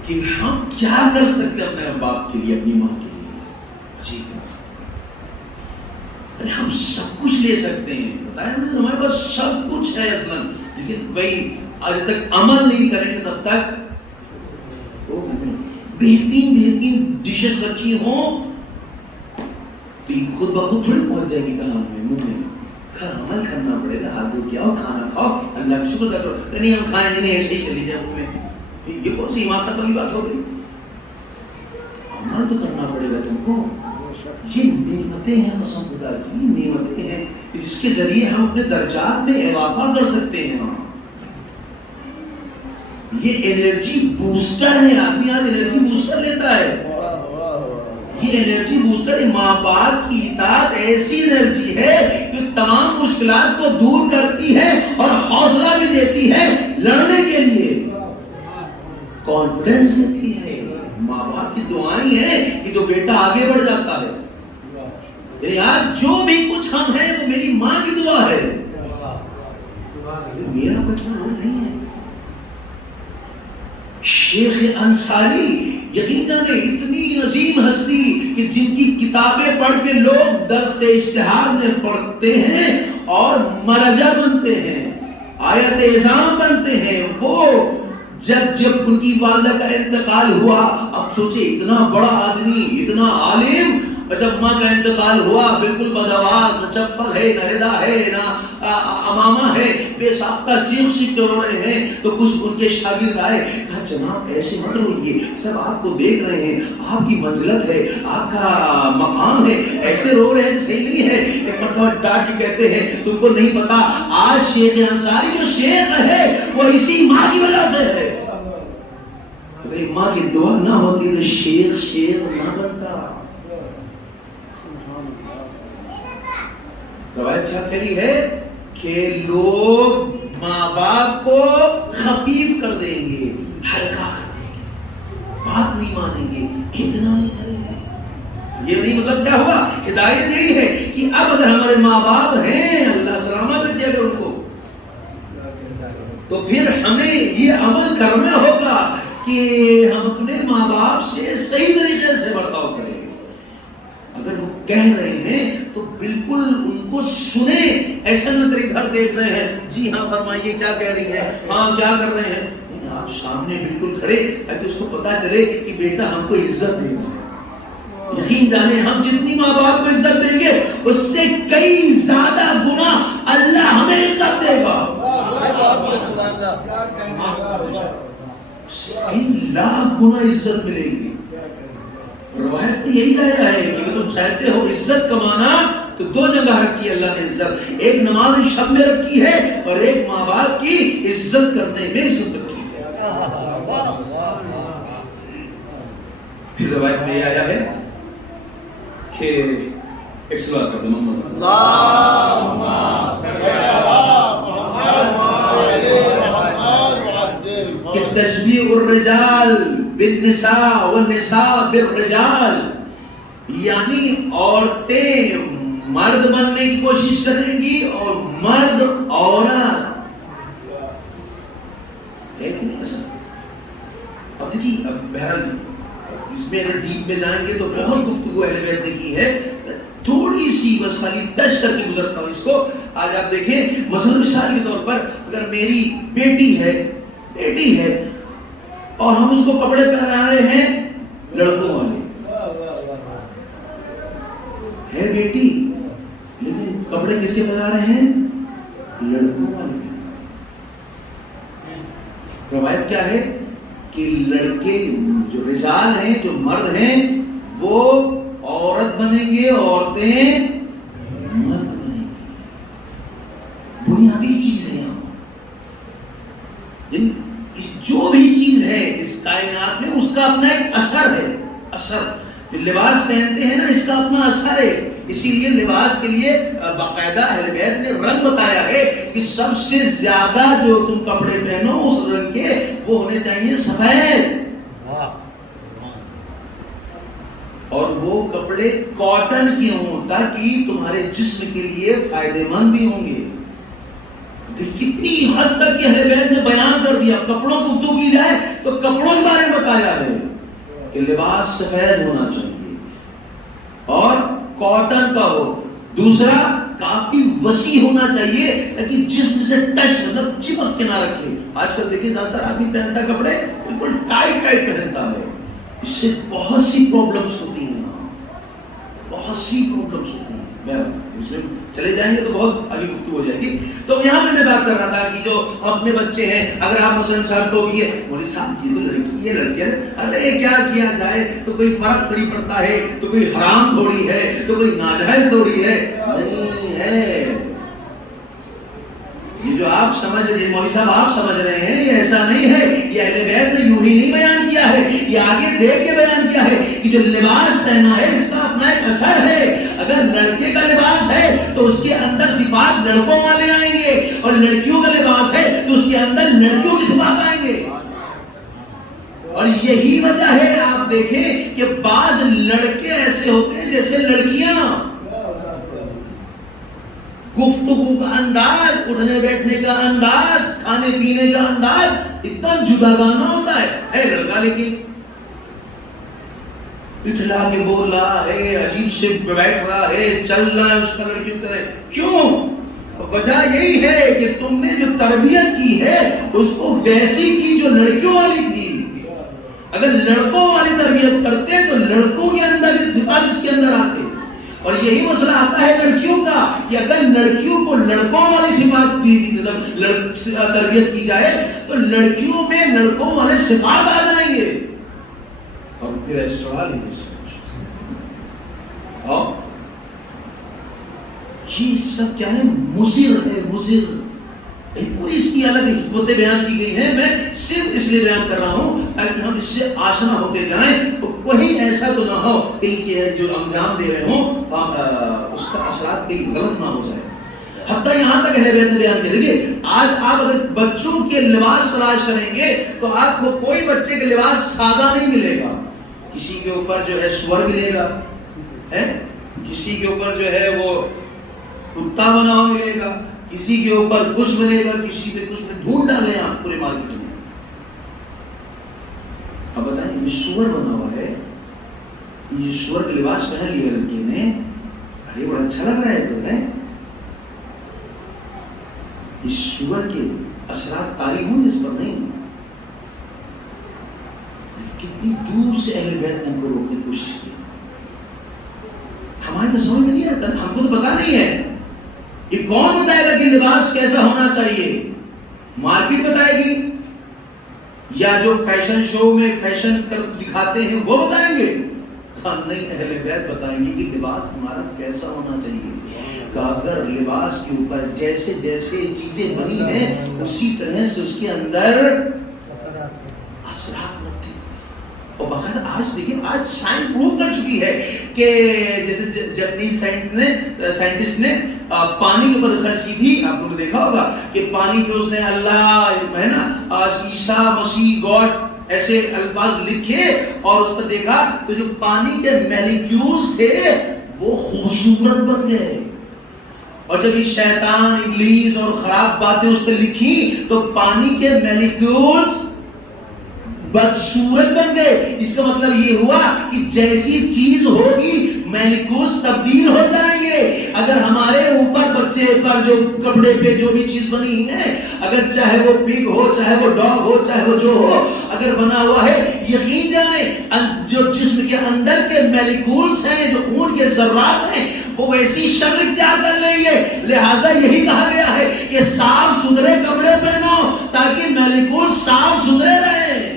کہ ہم کیا کر سکتے ہیں اپنے باپ کے لیے، اپنی ماں کے لیے. عجیب، ہم سب کچھ لے سکتے ہیں، بتایا ہمارے پاس سب کچھ ہے اصلا، لیکن وہی آج تک عمل نہیں کریں گے تب تک وہ بہترین ڈشز رکھی ہوں تو یہ خود بخود تھوڑی پہنچ جائے گی کلام میں، منہ میں. عمل کرنا پڑے گا. ہاتھ دھو کے آؤ، کھانا کھاؤ، اللہ کا شکر کرو. نہیں ہم کھائیں نہیں، ایسے ہی چلی جائے منہ میں، یہ کون سی حماقت والی بات ہو گئی؟ عمل تو کرنا پڑے گا تم کو. یہ نعمتیں ہیں قسم خدا کی، نعمتیں ہیں جس کے ذریعے ہم اپنے درجات میں اضافہ کر سکتے ہیں. یہ انرجی بوسٹر ہے. آدمی آج انرجی بوسٹر لیتا ہے. یہ انرجی بوسٹر ماں باپ کی اطاعت ایسی انرجی ہے کہ تمام مشکلات کو دور کرتی ہے اور حوصلہ بھی دیتی ہے لڑنے کے لیے، کانفیڈنس دیتی ہے. ماں باپ کی دعائیں ہیں کہ جو بیٹا آگے بڑھ جاتا ہے. آج جو بھی کچھ ہم ہیں وہ میری ماں کی دعا ہے، میرا بیٹا وہ نہیں ہے. شیخ انصاری یقیناً اتنی عظیم ہستی کہ جن کی کتابیں پڑھ کے لوگ درس اجتہاد میں پڑھتے ہیں اور مرجع بنتے ہیں، آیت اعظام بنتے ہیں. وہ جب ان کی والدہ کا انتقال ہوا، اب سوچے اتنا بڑا آدمی، اتنا عالم، جب ماں کا انتقال ہوا بالکل بدآواز، نہ چپل ہے، نہ ردا ہے، نہ امامہ ہے، بے ساختہ چیخ چیخ کر رو رہے ہیں. تو کچھ ان کے شاگرد آئے، کہا جناب ایسے مت روئیے، سب آپ کو دیکھ رہے ہیں، آپ کی منزلت ہے، آپ کا مقام ہے، ایسے رو رہے ہیں صحیح نہیں ہے. ایک مرتبہ ڈانٹ کے کہتے ہیں تم کو نہیں پتا آج شیخ انصاری جو شیخ ہے وہ اسی ماں کی وجہ سے ہے. اگر ماں کی دعا نہ ہوتی تو شیخ نہ بنتا. روایت کیا کہی ہے کہ لوگ ماں باپ کو خفیف کر دیں گے، ہلکا کر دیں گے، بات نہیں مانیں گے، اتنا نہیں کریں گے. یہ نہیں مطلب کیا ہوا؟ ہدایت یہی ہے کہ اب اگر ہمارے ماں باپ ہیں، اللہ سلامت رکھے گا ان کو، ایسا نہ کر ادھر دیکھ رہے ہیں جی ہاں فرمائیے کیا کہہ رہی ہیں، ہاں کیا کر رہے ہیں، آپ سامنے بالکل کھڑے تاکہ اس کو پتا چلے کہ بیٹا ہم کو عزت دے گا. یقین جانے ہم جتنی ماں باپ کو عزت دیں گے اس سے کئی زیادہ گنا اللہ ہمیں عزت دے گا. کئی لاکھ گنا عزت ملے گی. روایت میں یہی کہا ہے کہ تم چاہتے ہو عزت کمانا تو دو جگہ رکھی ہے اللہ نے عزت. ایک نماز شب میں رکھی ہے اور ایک ماں باپ کی عزت کرنے میں عزت رکھی ہے. پھر روایت میں یہ آیا ہے کہ ایک سوال کر دوں کہ تشبیہ الرجال بالنساء والنساء بالرجال، یعنی عورتیں مرد بننے کی کوشش کریں گی اور مرد عورت. ہے کہ نہیں ایسا؟ اب دیکھیے بہرحال اس میں اگر ڈیپ میں جائیں گے تو بہت گفتگو اہل بیت نے کی ہے، تھوڑی سی بس خالی ٹچ کر کے گزرتا ہوں اس کو. آج آپ دیکھیں مثلا مثال کے طور پر اگر میری بیٹی ہے اور ہم اس کو کپڑے پہنا رہے ہیں لڑکوں والے، ہے بیٹی لیکن کپڑے کس کے پہنا رہے ہیں؟ لڑکوں والے. روایت کیا ہے کہ لڑکے جو رجال ہیں جو مرد ہیں وہ عورت بنیں گے، عورتیں مرد بنیں گے. بنیادی چیز ہے یہاں. جو بھی چیز ہے اس کائنات میں اس کا اپنا ایک اثر ہے. اثر لباس پہنتے ہیں نا، اس کا اپنا اثر ہے. اسی لیے لباس کے لیے باقاعدہ اہل بیت نے رنگ بتایا ہے کہ سب سے زیادہ جو تم کپڑے پہنو اس رنگ کے وہ ہونے چاہیے سفید، اور وہ کپڑے کاٹن کے ہوں تاکہ تمہارے جسم کے لیے فائدہ مند بھی ہوں گے. کتنی حد تک کہ اہل بیت نے بیان کر دیا. کپڑوں کو گفتگو کی جائے تو کپڑوں کے بارے میں بتایا ہے کہ لباس سفید ہونا چاہیے اور کاٹن کا ہو. دوسرا کافی وسیع ہونا چاہیے تاکہ جسم سے ٹچ مطلب چپک کے نہ رکھے. آج کل دیکھیں زیادہ تر آدمی پہنتا کپڑے بالکل ٹائٹ پہنتا ہے، اس سے بہت سی پرابلمز ہوتی ہیں، بہت سی پرابلمز ہوتی ہیں. اس میں چلے جائیں گے تو بہت آگے گفتگو ہو جائے گی. تو یہاں پہ میں بات کر رہا تھا کہ جو اپنے بچے ہیں اگر آپ مثلا صاحب کو کیے مولوی صاحب یہ تو لڑکی یہ لڑکیاں، ارے کیا کیا جائے تو کوئی فرق تھوڑی پڑتا ہے، تو کوئی حرام تھوڑی ہے، تو کوئی ناجائز تھوڑی ہے. نہیں ہے. یہ جو آپ سمجھ رہے ہیں مولوی صاحب آپ سمجھ رہے ہیں یہ ایسا نہیں ہے. یہ اہل بیت نے یوں ہی نہیں بیان کیا ہے، یہ آگے دیکھ کے بیان کیا ہے کہ جو لباس پہنا ہے اس کا اپنا ایک اثر ہے. اگر لڑکے کا لباس ہے تو اس کے اندر صفات لڑکوں والے آئیں گے، اور لڑکیوں کا لباس ہے تو اس کے اندر لڑکیوں کی صفات آئیں گے. اور یہی وجہ ہے آپ دیکھیں کہ بعض لڑکے ایسے ہوتے ہیں جیسے لڑکیاں. گفتگو کا انداز، اٹھنے بیٹھنے کا انداز، کھانے پینے کا انداز اتنا جداگانہ ہوتا ہے لڑکا لیکن اٹھلا کے بول رہا ہے، عجیب سے بیٹھ رہا ہے، چل رہا ہے اس کا لڑکیوں کی طرح. کیوں؟ وجہ یہی ہے کہ تم نے جو تربیت کی ہے اس کو ویسی کی جو لڑکیوں والی تھی. اگر لڑکوں والی تربیت کرتے تو لڑکوں کے اندر صفات اس کے اندر آتے. اور یہی مسئلہ آتا ہے لڑکیوں کا کہ اگر لڑکیوں کو لڑکوں والی صفات تربیت کی جائے تو لڑکیوں میں لڑکوں والے صفات آ جائیں گے اور پھر ایسے چڑھا لیں گے. یہ سب کیا ہے؟ مضر ہے. مضر پوری اس کی الگ حکمتیں بیان کی گئی ہیں. میں صرف اس لیے بیان کر رہا ہوں تاکہ ہم اس سے آشنا ہوتے جائیں تو کوئی ایسا تو نہ ہو کہیں کہ جو انجام دے رہے ہوں اس کا اثرات کہیں غلط نہ ہو جائے. حتیٰ یہاں تک اہل بیت نے بیان کیا. دیکھیے آج آپ اگر بچوں کے لباس تلاش کریں گے تو آپ کو کوئی بچے کے لباس سادہ نہیں ملے گا. کسی کے اوپر جو ہے سور ملے گا، کسی کے اوپر جو ہے وہ کتا بنا ہوا ملے گا، کسی کے اوپر کچھ ملے گا، کسی پہ کچھ میں ڈھونڈ ڈالیں آپ پورے مارکیٹ میں. اب بتائیں یہ سور بنا ہوا ہے، یہ سور کا لباس پہن لیا لڑکی نے، ارے بڑا اچھا لگ رہا ہے تو ہے. اس سور کے اثرات طاری ہوں اس پر نہیں. کتنی دور سے اہل بیت نے ان کو روکنے کی کوشش کی. ہمارے تو سمجھ میں نہیں آتا، ہم کو تو پتا نہیں ہے. یہ کون بتائے گا کہ لباس کیسا ہونا چاہیے؟ مارکیٹ بتائے گی یا جو فیشن شو میں فیشن دکھاتے ہیں وہ بتائیں گے؟ نہیں، اہل بیت بتائیں گے کہ لباس ہمارا کیسا ہونا چاہیے. کہ اگر لباس کے اوپر جیسے جیسے چیزیں بنی ہیں اسی طرح سے اس کے اندر اثرات ہوتے ہیں. اور باہر آج دیکھیں، آج سائنس پروف کر چکی ہے کہ جیسے جاپنیز سائنٹسٹ نے پانی کے اوپر ریسرچ کی تھی. آپ لوگوں نے دیکھا ہوگا کہ پانی کے اس نے اللہ ہے نا، آج عیسیٰ مسیح گاڈ ایسے الفاظ لکھے اور اس پر دیکھا تو جو پانی کے مالیکیولز تھے وہ خوبصورت بن گئے. اور جب یہ شیطان ابلیس اور خراب باتیں اس پہ لکھی تو پانی کے مالیکیولز بدصورت بن گئے. اس کا مطلب یہ ہوا کہ جیسی چیز ہوگی مالیکیولز تبدیل ہو جائیں گے. اگر ہمارے اوپر بچے پر جو کپڑے پہ جو بھی چیز بنی ہے، اگر چاہے وہ پگ ہو، چاہے وہ ڈاگ ہو، چاہے وہ جو ہو، اگر بنا ہوا ہے، یقین جانیں جو جسم کے اندر کے مالیکیولز ہیں، جو خون کے ذرات ہیں، وہ ویسی شکل اختیار کر لیں گے. لہذا یہی کہا گیا ہے کہ صاف ستھرے کپڑے پہنو تاکہ مالیکیولز صاف ستھرے رہیں.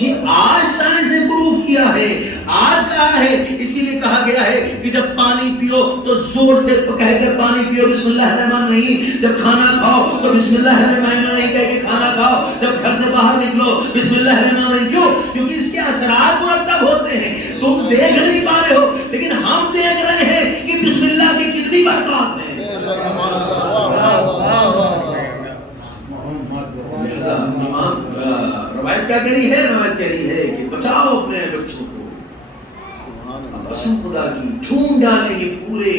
یہ آج سائنس نے پروف کیا ہے، آج کہا ہے. اسی لیے کہا گیا ہے کہ جب پانی پیو تو زور سے کہہ کر پانی پیو، بسم اللہ الرحمن الرحیم. جب کھانا کھاؤ تو بسم اللہ الرحمن الرحیم کہہ کے کھانا کھاؤ. جب گھر سے باہر نکلو بسم اللہ الرحمن الرحیم. کیوں؟ کیونکہ اس کے اثرات مرتب ہوتے ہیں. تم دیکھ نہیں پا رہے ہو لیکن ہم دیکھ رہے ہیں کہ بسم اللہ کی کتنی برکات ہیں. روایت کیا کہہ رہی ہے؟ روایت کہہ رہی ہے کہ بچاؤ اپنے بچوں کو. قسم خدا کی ڈھونڈ ڈالیں گے پورے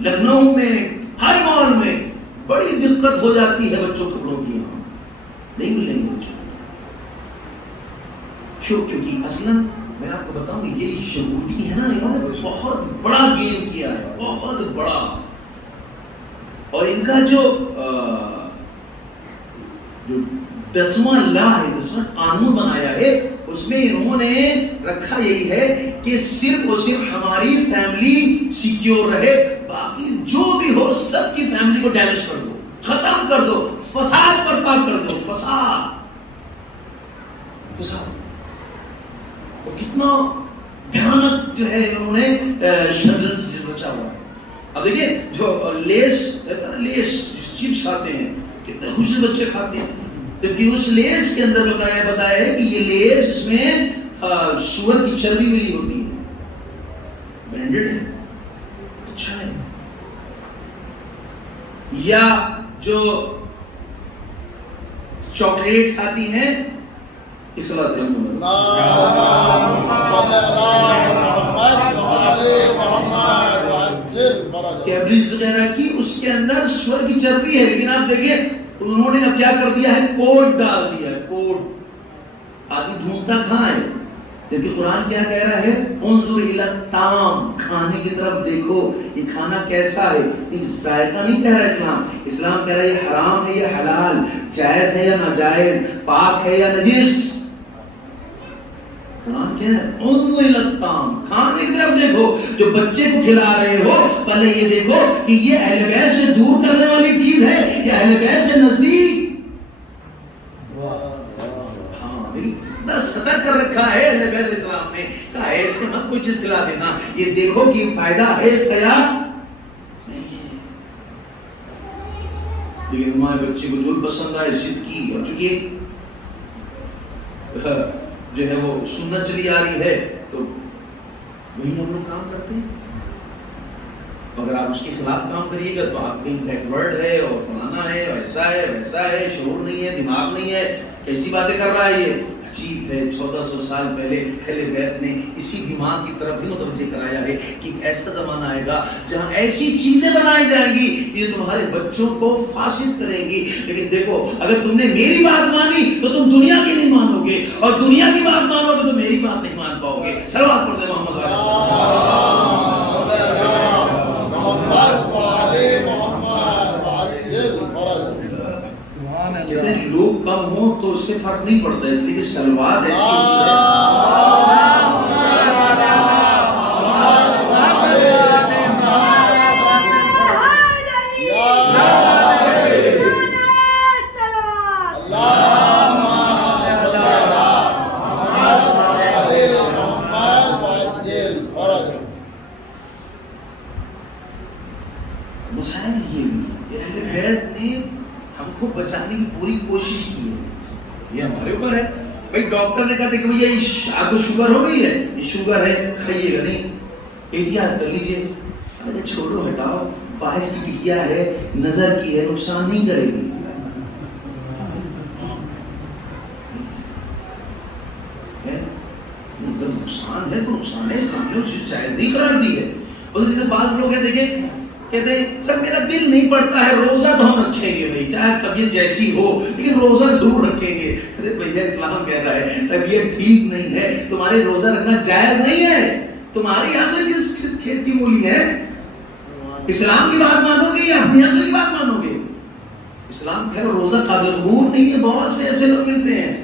لکھنؤ میں، ہر مال میں بڑی دقت ہو جاتی ہے بچوں کپڑوں کی. یہاں نہیں ملیں گے بچوں. کیوں؟ کیونکہ اصلاً میں آپ کو بتاؤں یہ یہودی ہے نا، انہوں نے بہت بڑا گیم کیا ہے، بہت بڑا. اور ان کا جو 10واں لا ہے، 10واں قانون بنایا ہے، اس میں انہوں نے رکھا یہی ہے کہ صرف اور صرف ہماری فیملی سیکیور رہے، باقی جو بھی ہو سب کی فیملی کو ڈیمیج کر دو، ختم کر دو، فساد برپا کر دو. فساد اور کتنا بھیانک جو ہے انہوں نے شرط رچا ہوا ہے. اب دیکھیے جو لیس چپس کھاتے ہیں کتنے خوشی سے بچے کھاتے ہیں، جبکہ اس لیس کے اندر بتایا ہے کہ یہ لیس اس میں سور کی چربی ملی ہوتی ہے. برانڈڈ ہے، اچھا ہے. یا جو چاکلیٹس آتی ہیں اس وقت کیبریز وغیرہ کی اس کے اندر سور کی چربی ہے، لیکن آپ دیکھیں انہوں نے اب کیا کر دیا ہے، کوڈ ڈال دیا ہے. کوڈ آدمی ڈھونڈتا کہاں ہے؟ جبکہ قرآن کیا کہہ رہا ہے، انظر الی الطعام، کھانے کی طرف دیکھو، یہ کھانا کیسا ہے. ذائقہ نہیں کہہ رہا اسلام. اسلام کہہ رہا ہے یہ حرام ہے یا حلال، جائز ہے یا ناجائز، پاک ہے یا نجس. قرآن کیا ہے، انظر الی الطعام، کھانے کی طرف دیکھو. جو بچے کو کھلا رہے ہو پہلے یہ دیکھو کہ یہ اہل بیت سے دور کرنے والی چیز ہے یا اہل بیت سے نزدیک. ستر کر رکھا ہے اہل بیت اسلام نے، کہا ایسے مت کوئی چیز کھلا دینا، یہ دیکھو کہ فائدہ ہے اس کا یا نہیں ہے. لیکن ہمارے بچے کو جو پسند آئے ضد کی، اور چونکہ جو ہے وہ سنت چلی آ رہی ہے تو وہی ہم لوگ کام کرتے ہیں. اگر آپ اس کے خلاف کام کریے گا تو آپ کہیں بیکورڈ ہے اور فلانا ہے، ایسا ہے ویسا ہے، شعور نہیں ہے، دماغ نہیں ہے، کیسی باتیں کر رہا ہے. یہ عجیب ہے. 1400 سال پہلے اہل بیت نے اسی دماغ کی طرف بھی متوجہ کرایا ہے کہ ایسا زمانہ آئے گا جہاں ایسی چیزیں بنائی جائیں گی کہ تمہارے بچوں کو فاسد کریں گی. لیکن دیکھو اگر تم نے میری بات مانی تو تم دنیا کی نہیں مانو گے، اور دنیا کی بات مانو گے تو میری بات نہیں مان پاؤ گے. صلوات پڑھ دیں محمد علیہ کم ہو تو اس سے فرق نہیں پڑتا، اس لیے کہ سلوات ایسی ہوتی ہے. مسائل یہ اہل بیت نے ہم کو بچانے کی پوری کوشش کی ہے، یہ ہمارے اوپر ہے. بھائی ڈاکٹر نے کہا کہ بھیا آپ کو شوگر ہو گئی ہے، یہ شوگر ہے کھائیے گا نہیں، احتیاط کر لیجیے. ارے چھوڑو ہٹاؤ، باعث کی ٹکیا ہے، نظر کی ہے، نقصان نہیں کرے گی. نقصان ہے تو نقصان ہے، اسلام نے چیز جائز نہیں قرار دی ہے. اور جیسے بعض لوگ ہیں دیکھیں کہتے ہیں سر میرا دل نہیں پڑتا ہے، روزہ تو ہم رکھیں گے بھائی چاہے طبیعت جیسی ہو لیکن روزہ ضرور رکھیں گے. ارے بھیا اسلام کہہ رہا ہے طبیعت ٹھیک نہیں ہے، تمہارے روزہ رکھنا جائز نہیں ہے. تمہاری عقل کس کھیتی مولی ہے؟ اسلام کی بات مانو گے یا اپنی عقل کی بات مانو گے؟ اسلام کہہ رہا روزہ قابل قبول نہیں ہے. بہت سے ایسے لوگ ملتے ہیں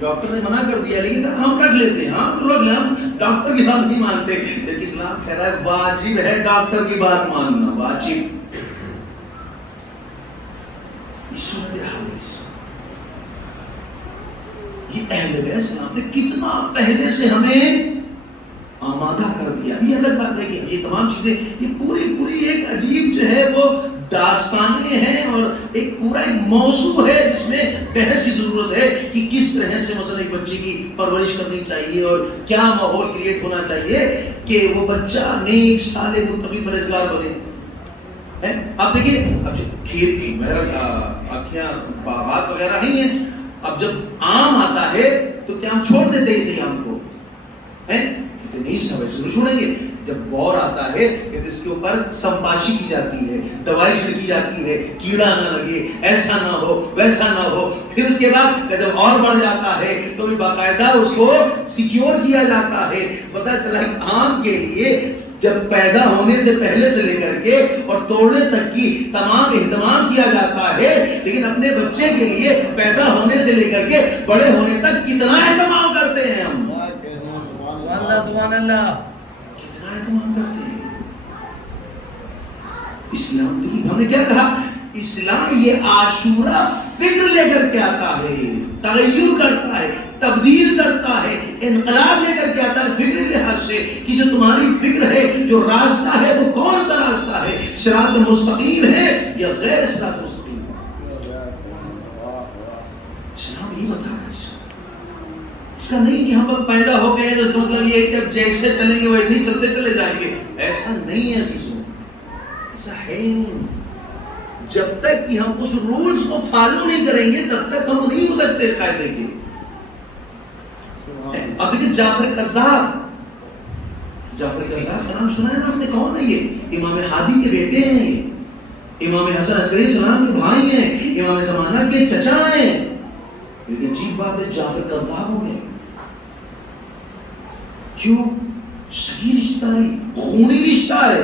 ڈاکٹر نے منع کر دیا لیکن ہم رکھ لیتے ہیں، ہم رکھ لیں، ہم ڈاکٹر کی بات نہیں مانتے. لیکن اسلام کہہ رہا ہے واجب ہے ڈاکٹر کی بات ماننا، واجب. یہ اہل بیت اسلام نے کتنا پہلے سے ہمیں آمادہ کر دیا. یہ الگ بات ہے کہ یہ تمام چیزیں یہ پوری ایک عجیب جو ہے وہ داستانیں ہیں اور ایک پورا ایک موضوع ہے جس میں بحث کی ضرورت ہے کہ کس طرح سے مثلا ایک بچے کی پرورش کرنی چاہیے اور کیا ماحول کریٹ ہونا چاہیے کہ وہ بچہ نیک صالح متقی پرہیزگار بنے. اب دیکھیے اب جو کھیت کی آپ کے یہاں باغات وغیرہ ہی ہیں، اب جب آم آتا ہے تو کیا ہم چھوڑ دیتے اسی آم کو؟ نہیں سمجھ ضرور چھوڑیں گے. جب بور آتا ہے کہ اس کے اوپر سمپاشی کی جاتی ہے، دوائی چھڑکی جاتی ہے، کیڑا نہ لگے، ایسا نہ ہو ویسا نہ ہو. پھر اس کے بعد جب اور بڑھ جاتا ہے تو باقاعدہ اس کو سیکیور کیا جاتا ہے. پتہ چلا آم کے لیے جب پیدا ہونے سے پہلے سے لے کر کے اور توڑنے تک کی تمام اہتمام کیا جاتا ہے، لیکن اپنے بچے کے لیے پیدا ہونے سے لے کر کے بڑے ہونے تک کتنا اہتمام کرتے ہیں ہم. سبحان اللہ کتنا اہتمام کرتے ہیں. اسلام ہم نے کیا کہا؟ اسلام یہ عاشورہ فکر لے کر کے آتا ہے، تغیر کرتا ہے، تبدیل کرتا ہے، انقلاب لے کر کے آتا ہے فکر لحاظ سے کہ جو تمہاری فکر ہے، جو راستہ ہے وہ کون سا راستہ ہے، صراط مستقیم ہے یا غیر صراط مستقیم ہے. اسلام یہ بتا رہا ہے. اس کا نہیں کہ ہم اب پیدا ہو گئے ہیں تو اس کا مطلب یہ ہے کہ اب جیسے چلیں گے ویسے ہی چلتے چلے جائیں گے. ایسا نہیں ہے عزیزوں، ایسا ہے ہی نہیں. جب تک کہ ہم اس رولز کو فالو نہیں کریں گے تب تک ہم نہیں ہو سکتے قاعدے کے. اب دیکھیں جعفر کذاب کا نام سنا ہے نا آپ نے؟ کون ہے یہ؟ امام ہادی کے بیٹے ہیں، یہ امام حسن عسکری السلام کے بھائی ہیں، امام زمانہ کے چچا ہیں. لیکن عجیب بات ہے جعفر کذاب ہو گئے. کیوں؟ صحیح رشتہ ہے، خونی رشتہ ہے،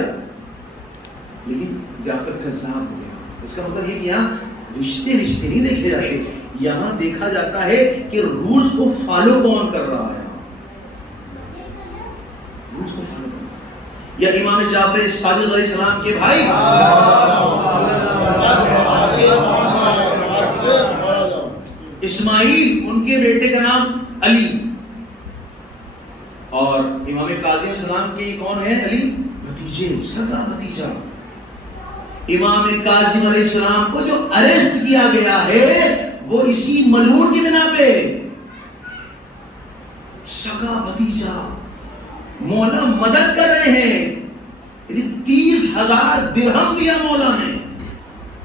لیکن جعفر کذاب ہو گیا. اس کا مطلب یہ کہ یہاں رشتے نہیں دیکھے جاتے، یہاں دیکھا جاتا ہے کہ رولز کو فالو کون کر رہا ہے. رولز کو فالو کرنا. یا امام جعفر صادق علیہ السلام کے بھائی اسماعیل، ان کے بیٹے کا نام علی، اور امام کاظم السلام کے کون ہے؟ علی بھتیجے، سگا بھتیجا. امام کاظم علیہ السلام کو جو اریسٹ کیا گیا ہے وہ اسی ملعون کی بنا پہ، سگا بھتیجا. مولا مدد کر رہے ہیں، 30,000 درہم دیا مولا نے.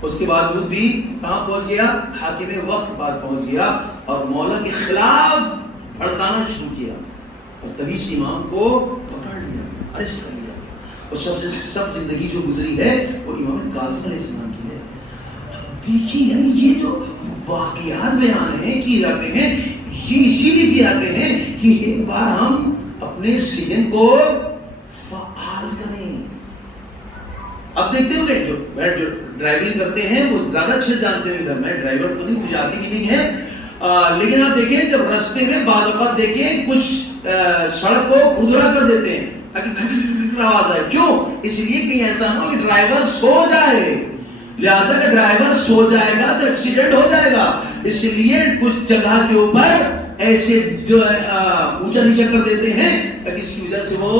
اس کے باوجود بھی کہاں پہنچ گیا؟ حاکم وقت کے پاس پہنچ گیا اور مولا کے خلاف بھڑکانا شروع کیا اور تبھی اس امام کو پکڑ لیا، اریسٹ کر لیا. اور سب زندگی جو گزری ہے وہ امام کاظم علیہ السلام کی ہے. دیکھیے یعنی یہ جو واقعات بیان ہیں کیے جاتے ہیں یہ اسی لیے کیے جاتے ہیں کہ ایک بار ہم اپنے ذہن کو فعال کریں. اب دیکھتے ہو گے جو ڈرائیونگ کرتے ہیں وہ زیادہ اچھے جانتے ہیں ادھر، میں ڈرائیور تو نہیں، مجھے آتی بھی نہیں ہے، لیکن آپ دیکھیں جب راستے میں بعض اوقات دیکھیں کچھ سڑک کو کھردرا کر دیتے ہیں تاکہ کھٹ آواز آئے، کیوں؟ اس لیے کہ ایسا نہ ہو کہ ڈرائیور سو جائے، لہٰذا کہ ڈرائیور سو جائے گا تو ایکسیڈنٹ ہو جائے گا، اس لیے کچھ جگہ کے اوپر ایسے جو اونچا نیچا کر دیتے ہیں تاکہ اس کی وجہ سے وہ،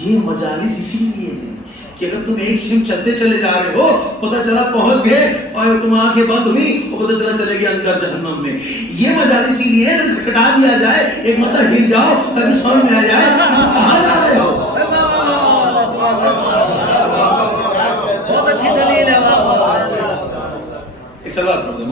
یہ مجالس اسی لیے ہے کہ اگر تم ایک سم چلتے چلے جا رہے ہو، پتہ چلا پہنچ گئے اور تم آنکھیں بند ہوئی اور پتہ چلا چلے گئے اندر جہنم میں، یہ مجالس اسی لیے کھٹا دیا جائے، ایک مطلب ہل جاؤ تاکہ سمجھ میں آ جائے کہاں جا رہے ہو۔ بہت اچھی دلیل ہے۔ ایک سوال پڑھ دیں۔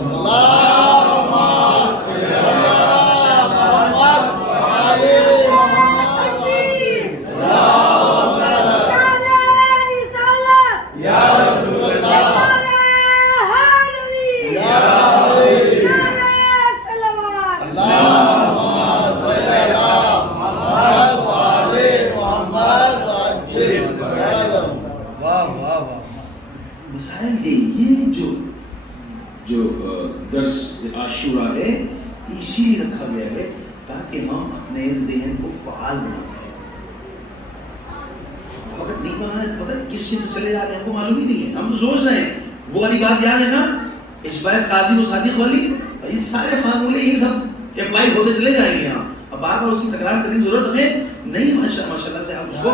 مسائل یہ جو درس عاشورہ ہے اسی لیے رکھا گیا ہے تاکہ ہم اپنے ذہن کو فعال بنا سکیں۔ وقت نہیں بنا ہے، پتہ کس سے چلے جا رہے ہیں ہم کو معلوم ہی نہیں ہے، ہم تو سوچ رہے ہیں وہ والی بات یاد ہے نا، اشباع قاضی و صادق والی، یہ سارے فارمولے یہ سب اپلائی ہوتے چلے جائیں گے یہاں، اب بار بار اس کی تکرار کرنے کی ضرورت ہمیں نہیں، ماشاء اللہ سے آپ اس کو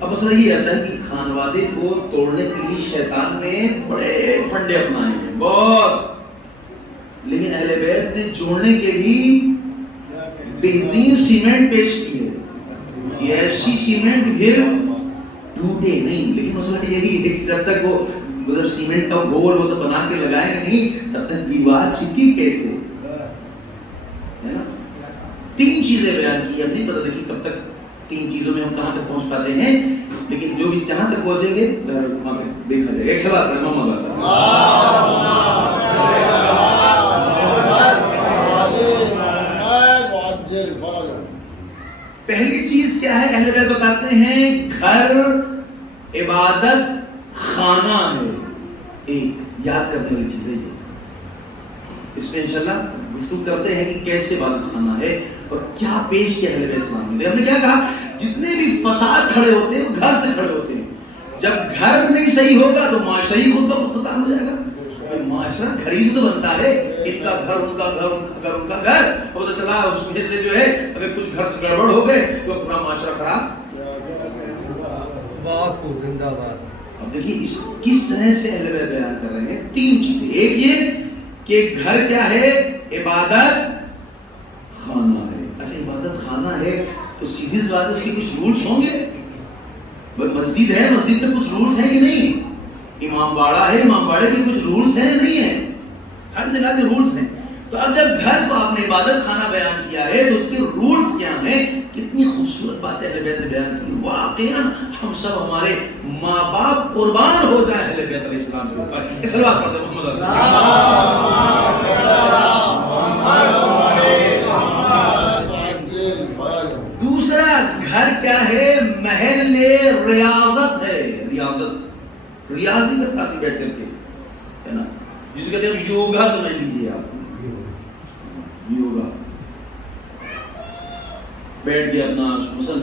اب مسئلہ یہ آتا ہے کہ خانوادے کو توڑنے کے لیے شیطان نے بڑے فنڈے اپنائے ہیں بہت، لیکن اہل بیت نے جوڑنے کے بھی بہترین سیمنٹ پیش کی ہے کہ ایسی سیمنٹ پھر ٹوٹے نہیں، لیکن مسئلہ یہی ہے کہ جب تک وہ مطلب سیمنٹ کا گول وہ سب بنا کے لگائیں گے نہیں تب تک دیوار چپکی کیسے؟ تین چیزیں بیان کی، اب نہیں پتا دیکھیے کب تک تین چیزوں میں ہم کہاں تک پہنچ پاتے ہیں، لیکن جو بھی جہاں تک پہنچیں گے وہاں پہ دیکھا جائے گا۔ ایک سوال ہے محمد پہلی چیز کیا ہے؟ اہل بیت بتاتے ہیں گھر عبادت خانہ ہے، ایک یاد کرنے والی چیز ہے یہ، اس پہ انشاءاللہ گفتگو کرتے ہیں کہ کیسے عبادت خانہ ہے اور کیا پیش کیا اہل بیت اسلام نے۔ ہم نے کیا کہا؟ جتنے بھی فساد کھڑے ہوتے ہیں وہ گھر سے کھڑے ہوتے ہیں، جب گھر نہیں صحیح ہوگا تو معاشرہ ہی خود بخود ختم ہو جائے گا، معاشرہ گھر ہی سے تو بنتا ہے، ان کا گھر ان کا گھر ان کا گھر ان کا گھر، اور پتہ چلا اس میں سے جو ہے اگر کچھ گھر گڑبڑ ہو گئے تو پورا معاشرہ خراب۔ بہت خوب، زندہ باد۔ اب دیکھیے اس کس طرح سے اہل بیت بیان کر رہے ہیں، تین چیزیں، ایک یہ کہ گھر کیا ہے؟ عبادت خانہ ہے۔ اچھا عبادت خانہ ہے تو سیدھی سی بات ہے اس کے کچھ رولز ہوں گے، مسجد ہے، مسجد کے کچھ رولز ہیں کہ نہیں؟ امام باڑہ ہے، امام باڑے کے کچھ رولز ہیں نہیں ہیں؟ ہر جگہ کے رولز ہیں۔ تو اب جب گھر کو آپ نے عبادت خانہ بیان کیا ہے تو اس کے رولز کیا ہیں؟ کتنی خوبصورت بات ہے اہل بیت نے بیان کی، واقعاً ہم سب ہمارے ماں باپ قربان ہو جائیں اہل بیت علیہ السلام کے اوپر۔ ایک صلوات پڑھ دیں محمد دوسرا گھر کیا ہے؟ محل ریاضت ہے، ریاضت، ریاض نہیں کرتا آدمی بیٹھ کر کے، ہے نا، جسے کہتے ہیں یوگا سمجھ لیجیے آپ، یوگا بیٹھ کے اپنا مثلا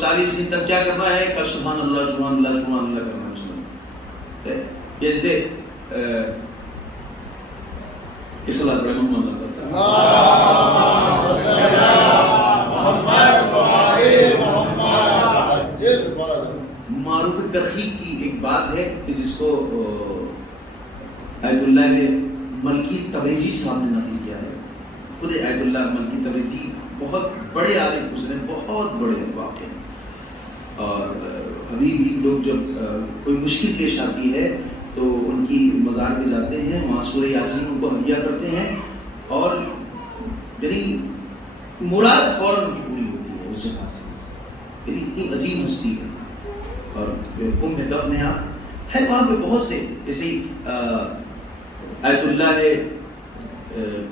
40 دن تک کیا کرنا ہے؟ کہ سبحان اللہ سبحان اللہ سبحان اللہ کرنا ہے، یہ جیسے اصلاح محمد معروف ترخیق کی ایک بات ہے کہ جس کو آیت اللہ ملکی تبریزی صاحب نے نقل کیا ہے، خود آیت اللہ ملکی تبریزی بہت بڑے عالم گزرے، بہت بڑے واقع، اور ابھی بھی لوگ جب کوئی مشکل پیش آتی ہے تو ان کی مزار پہ جاتے ہیں، وہاں سورہ یاسین ان کو ہدیہ کرتے ہیں اور یعنی مراد فوراً ان کی پوری ہوتی ہے اس جگہ سے، یعنی اتنی عظیم ہستی ہے۔ اور دفنیا ہے وہاں پہ بہت سے جیسے آیت اللہ ہے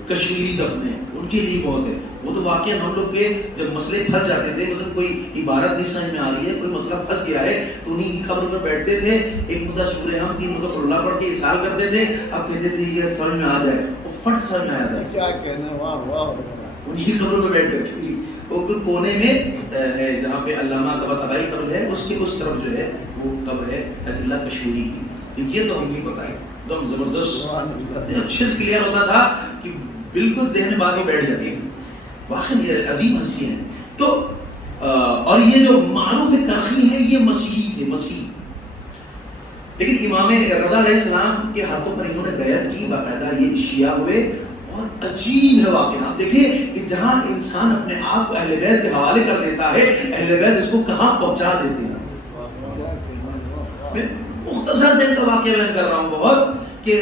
کشمیری دفن ہے ان کے لیے بہت ہے. وہ تو واقعا ہم لوگ کے جب مسئلے پھنس جاتے تھے, مثلا کوئی عبارت نہیں سمجھ میں آ رہی ہے, کوئی مسئلہ پھنس گیا ہے, تو انہیں کی خبر پر بیٹھتے تھے, ایک مدہ سورہ ہم 3 مدہ اللہ پڑھ کے اصال کرتے تھے, اب کہتے تھے یہ سمجھ میں آ جائے, وہ فٹ سمجھ میں آیا تھا. کیا کہنا, واہ واہ. انہیں کی خبر پر بیٹھ گئے. وہ کونے میں ہے جہاں پہ علامہ طباطبائی قبر ہے, اس کے اس طرف جو ہے وہ قبر ہے آیت اللہ کشمیری کی. تو یہ تو ہم نہیں پتہ ہے, ایک دم زبردست اچھے سے کلیئر ہوتا تھا کہ بالکل ذہن میں بات میں بیٹھ جاتی ہے. واقعی یہ عظیم ہستی ہے. تو اور یہ جو معروف کرخی ہے یہ مسیحی تھے, مسیح. لیکن امام رضا علیہ السلام کے ہاتھوں پر انہوں نے بیعت کی, باقاعدہ یہ شیعہ ہوئے. اور عجیب ہے واقعہ, آپ دیکھیں کہ جہاں انسان اپنے آپ کو اہل بیت کے حوالے کر دیتا ہے, اہل بیت اس کو کہاں پہنچا دیتے ہیں. میں مختصر سے ان کا واقعہ بیان کر رہا ہوں بہت, کہ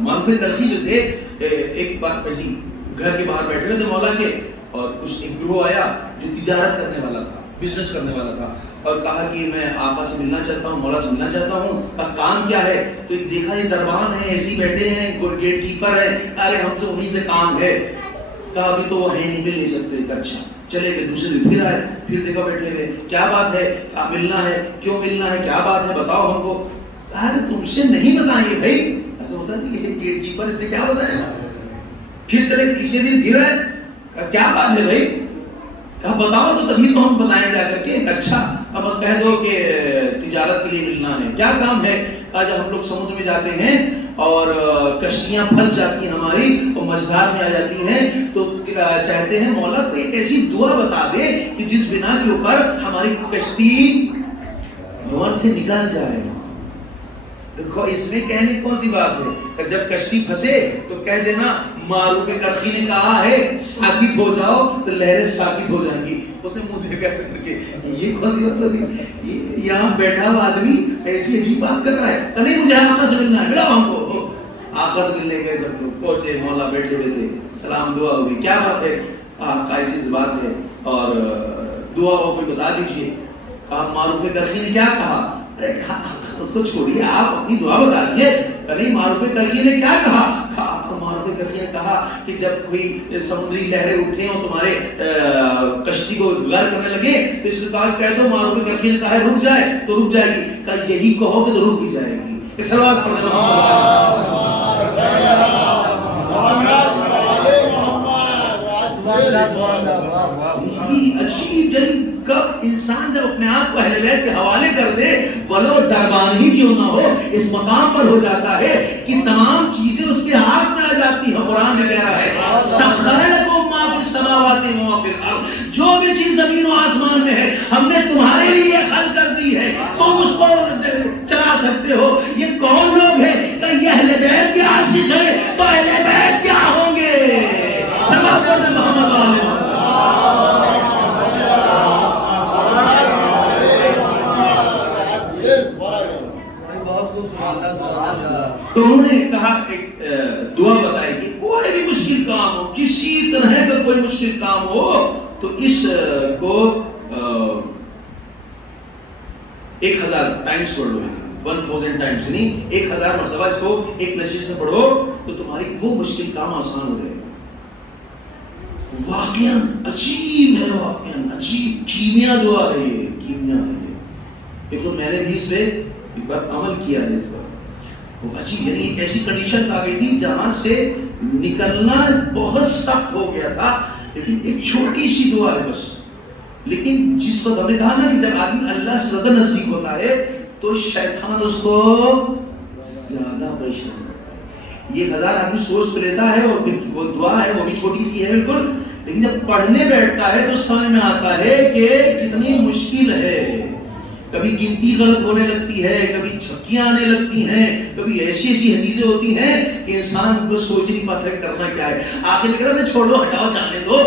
معروف کرخی جو تھے, ایک بار ایسی گھر کے باہر بیٹھے ہوئے تھے مولا کے, اور کچھ ایک گروہ آیا جو تجارت کرنے والا تھا, بزنس کرنے والا تھا, اور کہا کہ میں آقا سے ملنا چاہتا ہوں, مولا سے ملنا چاہتا ہوں, اور کام کیا ہے. تو دیکھا یہ دربان ہے, ایسے ہی بیٹھے ہیں, گیٹ کیپر ہے, ارے ہم سے انہیں سے کام ہے. کہا ابھی تو وہ ہیں نہیں, مل نہیں سکتے. اچھا چلے گئے, دوسرے دن پھر آئے, پھر دیکھا بیٹھے ہوئے, کیا بات ہے, آپ ملنا ہے, کیوں ملنا ہے, کیا بات ہے, بتاؤ ہم کو. کہا تم سے نہیں بتائیں گے بھائی. ایسا ہوتا ہے کہ یہ گیٹ کیپر اس سے کیا بتائیں. پھر چلے, تیسرے دن پھر آئے, کیا بات ہے بھائی, کہا بتاؤ تو تبھی تو ہم بتائیں جا کر کے. اچھا اب کہہ دو کہ تجارت کے لیے ملنا ہے, کیا کام ہے. کہا جب ہم لوگ سمندر میں جاتے ہیں اور کشتیاں پھنس جاتی ہیں ہماری, اور مجھار میں آ جاتی ہیں, تو چاہتے ہیں مولا کو ایک ایسی دعا بتا دے کہ جس بنا کے اوپر ہماری کشتی نور سے نکل جائے. دیکھو اس میں کہنے کی کون سی بات ہے, کہ جب کشتی پھنسے تو کہہ دینا معروف کرخی نے کہا ہے ساکت ہو جاؤ, تو لہریں ساکت ہو جائیں گی. اس نے منہ دیکھا ایسے کر کے, یہ کون سی بات ہوگی, یہاں بیٹھا ہوا آدمی ایسی عجیب بات کر رہا ہے. کہ نہیں مجھے آقا سے ملنا ہے, ملاؤ ہم کو. آقا سے ملنے گئے سب لوگ, پہنچے, مولا بیٹھے ہوئے تھے, سلام دعا ہوئی, کیا بات ہے. آقا ایسی بات ہے اور دعا ہو کوئی بتا دیجیے. کہا معروف کرخی نے کیا کہا. اس کو چھوڑیے, آپ اپنی دعا بتا دیجیے. نہیں معروف کرخی نے کیا کہا. معروف کرخی نے کہا کہ جب کوئی سمندری لہریں اٹھیں اور تمہارے کشتی کو غرق کرنے لگے, تو اس نے کہا کہہ دو معروف کرخی نے کہا رک جائے تو رک جائے گی. کہا یہی کہو گے تو رک بھی جائے گی. ایک سلوات پڑھنے عجیب دل کب انسان جب اپنے آپ کو اہل بیت کے حوالے کر دے, ولو دربان ہی کیوں نہ ہو, اس مقام پر ہو جاتا ہے کہ تمام چیزیں اس کے ہاتھ میں آ جاتی ہیں. قرآن میں کہہ رہا ہے سخر لکم ما فی السماوات و ما فی الارض, جو بھی چیز زمین و آسمان میں ہے ہم نے تمہارے لیے خلق کر دی ہے, تم اس کو چلا سکتے ہو. یہ کون لوگ ہیں, کہ یہ اہل بیت کے عاشق ہیں, تو اہل بیت کیا ہوں گے. سلام علیکم محمد تو انہوں نے کہا ایک دعا بتائی کہ کوئی بھی مشکل کام ہو, کسی طرح کا کوئی مشکل کام ہو, تو اس کو 1000 ٹائمز پڑھ لو, 1000 ٹائمز نہیں, 1000 مرتبہ اس کو ایک نشست میں پڑھو, تو تمہاری وہ مشکل کام آسان ہو جائے گا. واقعاً عجیب ہے, واقعاً عجیب کیمیا دعا ہے یہ, کیمیا ہے یہ. دیکھو میں نے بھی اس پہ ایک بار عمل کیا ہے, اس پر وہ عجیب, یعنی ایک ایسی کنڈیشن آ گئی تھی جہاں سے نکلنا بہت سخت ہو گیا تھا, لیکن ایک چھوٹی سی دعا ہے بس. لیکن جس وقت ہم نے کہا نا کہ جب آدمی اللہ سے زیادہ نزدیک ہوتا ہے تو شیطان اس کو زیادہ پریشان کرتا ہے. یہ 1000 آدمی سوچ تو لیتا ہے, اور وہ دعا ہے وہ بھی چھوٹی سی ہے بالکل, لیکن جب پڑھنے بیٹھتا ہے تو سمجھ میں آتا ہے کہ کتنی مشکل ہے. کبھی گنتی غلط ہونے لگتی ہے, کبھی چھکیاں آنے لگتی ہیں, کبھی ایسی چیزیں ہوتی ہیں کہ انسان کو سوچ نہیں پاتا ہے کرنا کیا ہے. آخر میں کہتا ہے چھوڑو, ہٹاؤ, جانے دو,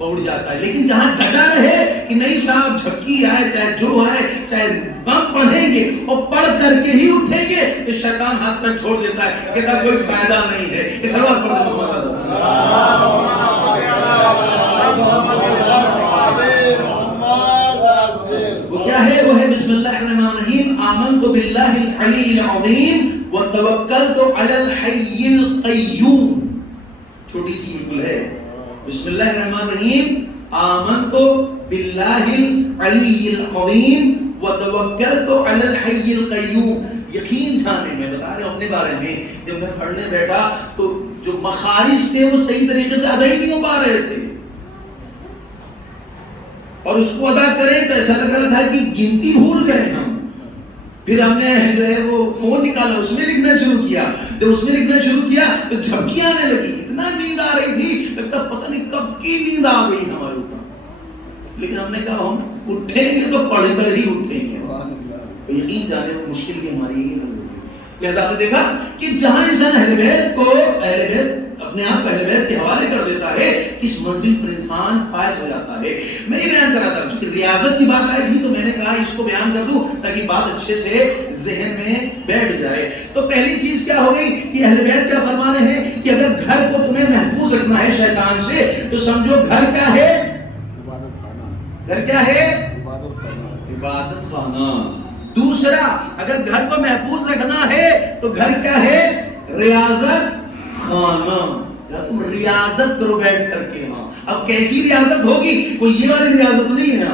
اڑ جاتا ہے. لیکن جہاں ڈٹا رہے کہ نہیں صاحب جھکی آئے, چاہے جو آئے, چاہے ہم پڑھیں گے اور پڑھ کر کے ہی اٹھیں گے, تو شیطان ہاتھ پر چھوڑ دیتا ہے, کہتا کوئی فائدہ نہیں ہے. اس سوال پڑھ دو. وہ کیا ہے؟ وہ ہے بسم اللہ الرحمن الرحیم، آمنت باللہ العلی العظیم وتوکلت علی الحی القیوم. چھوٹی سی بالکل ہے. بسم اللہ الرحمن الرحیم، آمنت باللہ العلی العظیم وتوکلت علی الحی القیوم. یقین جانے میں بتا رہے ہوں اپنے بارے میں، جب میں پڑھنے بیٹھا تو جو مخارج تھے وہ صحیح طریقے سے ادا ہی نہیں ہو پا رہے تھے، اور اس کو ادا کریں تو ایسا لگ رہا تھا کہ گنتی بھول گئے ہم. پھر ہم نے جو ہے وہ فون نکالا، اس میں لکھنا شروع کیا. جب اس میں لکھنا شروع کیا تو جھپکی آنے لگی، اتنا نیند آ رہی تھی لگتا پتہ نہیں کب کی نیند آ گئی ہمارے اوپر. لیکن ہم نے کہا ہم اٹھیں گے تو پڑھ کر ہی اٹھیں گے. یقین جانے وہ مشکل بھی ہماری ہی نہیں ہوگی. لہذا آپ نے دیکھا کہ جہاں انسان اہل بیت کو اپنے آپ کو اہل بیت کے حوالے کر دیتا ہے، کس منزل پر انسان فائز ہو جاتا ہے. میں یہ بیان کر رہا تھا، چونکہ ریاضت کی بات آئی تھی تو میں نے کہا اس کو بیان کر دوں تاکہ بات اچھے سے ذہن میں بیٹھ جائے. تو پہلی چیز کیا ہو گئی کہ اہل بیت کیا فرمانے ہیں کہ اگر گھر کو تمہیں محفوظ رکھنا ہے شیطان سے تو سمجھو گھر کیا ہے؟ گھر کیا ہے؟ عبادت خانہ. دوسرا، اگر گھر کو محفوظ رکھنا ہے تو گھر کیا ہے؟ ریاضت خانہ. تم ریاضت کرو بیٹھ کر کے. ہاں، اب کیسی ریاضت ہوگی؟ کوئی یہ والی ریاضت نہیں ہے.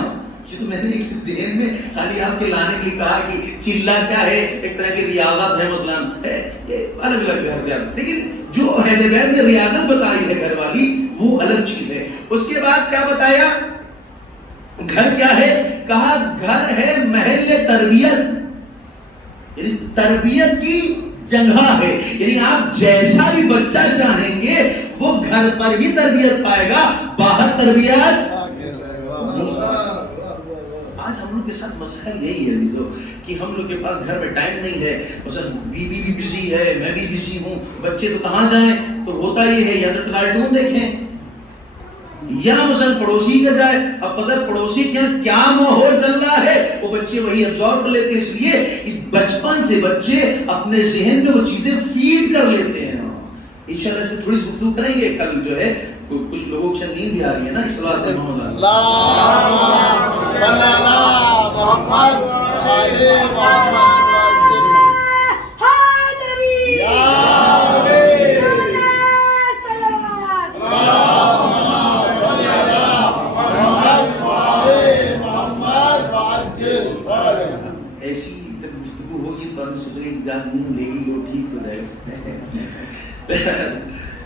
یہ تو میں نے ذہن میں خالی آپ کے لانے کے لیے کہا کہ چلا کیا ہے، ایک طرح کی ریاضت ہے مثلاً، یہ الگ الگ ریاضت. لیکن جو اہل بیت نے ریاضت بتائی ہے گھر والی وہ الگ چیز ہے. اس کے بعد کیا بتایا؟ گھر کیا ہے؟ کہا گھر ہے محل تربیت، یعنی تربیت کی جگہ ہے. یعنی آپ جیسا بھی بچہ چاہیں گے وہ گھر پر ہی تربیت پائے گا، باہر تربیت. آج ہم لوگ کے ساتھ مسئلہ یہی ہے عزیزو کہ ہم لوگ کے پاس گھر میں ٹائم نہیں ہے. مثلا بیوی بھی بزی ہے، میں بھی بزی ہوں، بچے تو کہاں جائیں؟ تو ہوتا یہ ہے یا تو کارٹون دیکھیں یا مثلا پڑوسی کا جائے. اب پتہ پڑوسی کے یہاں کیا ماحول چل رہا ہے وہ بچے وہی ابزارو کر لیتے ہیں، اس لیے کہ بچپن سے بچے اپنے ذہن میں وہ چیزیں فیڈ کر لیتے ہیں. انشاءاللہ اس پہ تھوڑی گفتگو کریں گے. کل جو ہے کچھ لوگوں کی نیند بھی آ رہی ہے نا، اس بات میں ایسی جب گفتگو ہوگی تو ہم سوچیں گے جان نیند لے گی، وہ ٹھیک ہو جائے.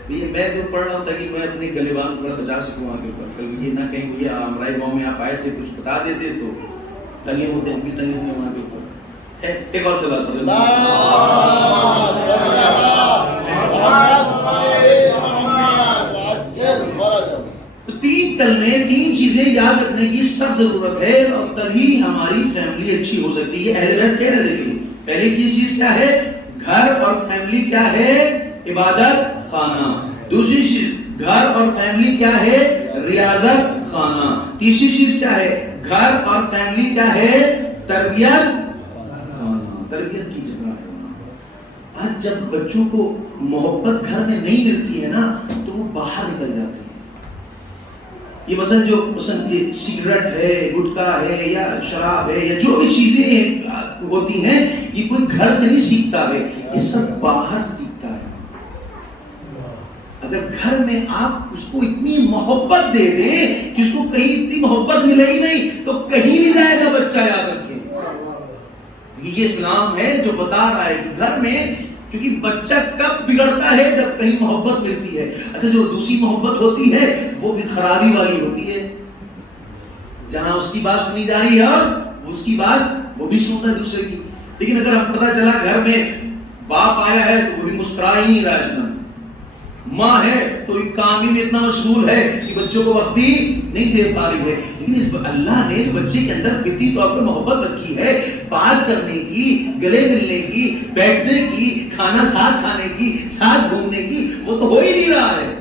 یہ میں جو پڑھ رہا ہوں تاکہ میں اپنے گلیبان کو بچا سکوں آگے پر. کل یہ نہ کہیں یہ ہمارے گاؤں میں آپ آئے تھے کچھ بتا دیتے تو ٹنگے ہوتے ہم بھی ٹنگے ہوئے وہاں کے اوپر. ایک اور سوال کر دیں. تو تین کلمے، تین چیزیں یاد رکھنے کی سخت ضرورت ہے اور تبھی ہماری فیملی اچھی ہو سکتی ہے. اہل بیت کہہ رہے دیکھیں پہلی چیز کیا ہے؟ گھر اور فیملی کیا ہے؟ عبادت خانہ. دوسری چیز گھر اور فیملی کیا ہے؟ ریاضت خانہ. تیسری چیز کیا ہے؟ گھر اور فیملی کیا ہے؟ تربیت خانہ، تربیت کی جگہ ہے. آج جب بچوں کو محبت گھر میں نہیں ملتی ہے نا تو وہ باہر نکل جاتے ہیں. یہ مثلا جو یہ سگریٹ ہے، گٹکا ہے یا شراب ہے یا جو بھی چیزیں ہوتی ہیں یہ کوئی گھر سے نہیں سیکھتا ہے، یہ سب باہر سیکھتا ہے. اگر گھر میں آپ اس کو اتنی محبت دے دیں کہ اس کو کہیں اتنی محبت ملے ہی نہیں تو کہیں نہیں جائے گا بچہ. یاد رکھیں یہ اسلام ہے جو بتا رہا ہے کہ گھر میں، کیونکہ بچہ کب بگڑتا ہے؟ جب کہیں محبت ملتی ہے. اچھا جو دوسری محبت ہوتی ہے وہ بھی خرابی والی ہوتی ہے، جہاں اس کی بات سنی جا رہی ہے اور اس کی بات وہ بھی سنتا ہے دوسرے کی. لیکن اگر ہم پتہ چلا گھر میں باپ آیا ہے تو وہ بھی مسکرا ہی نہیں رہا ہے، ماں ہے تو ایک کام میں اتنا مشغول ہے کہ بچوں کو وقت ہی نہیں دے پا رہی ہے. لیکن اللہ نے جو بچے کے اندر فطری طور پہ محبت رکھی ہے، بات کرنے کی، گلے ملنے کی، بیٹھنے کی، کھانا ساتھ کھانے کی، ساتھ گھومنے کی، وہ تو ہو ہی نہیں رہا ہے.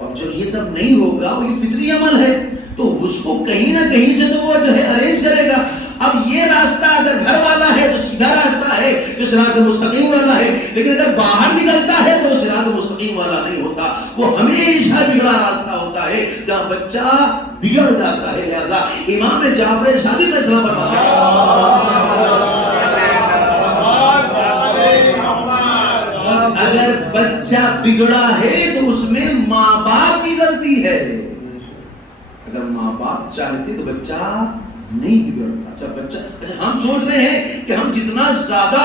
اب جب یہ سب نہیں ہوگا، وہ یہ فطری عمل ہے تو اس کو کہیں نہ کہیں سے تو وہ جو ہے ارینج کرے گا. اب یہ راستہ اگر گھر والا ہے تو سیدھا راستہ ہے جو صراط مستقیم والا ہے، لیکن اگر باہر نکلتا ہے تو وہ صراط مستقیم والا نہیں ہوتا، وہ ہمیشہ بگڑا راستہ ہوتا ہے جہاں بچہ بگڑ جاتا ہے. لہذا امام جعفر صادق علیہ السلام فرماتے ہیں اگر بچہ بگڑا ہے تو اس میں ماں باپ کی غلطی ہے. اگر ماں باپ چاہتے تو بچہ نہیں بگڑتا. اچھا ہم سوچ رہے ہیں کہ ہم جتنا زیادہ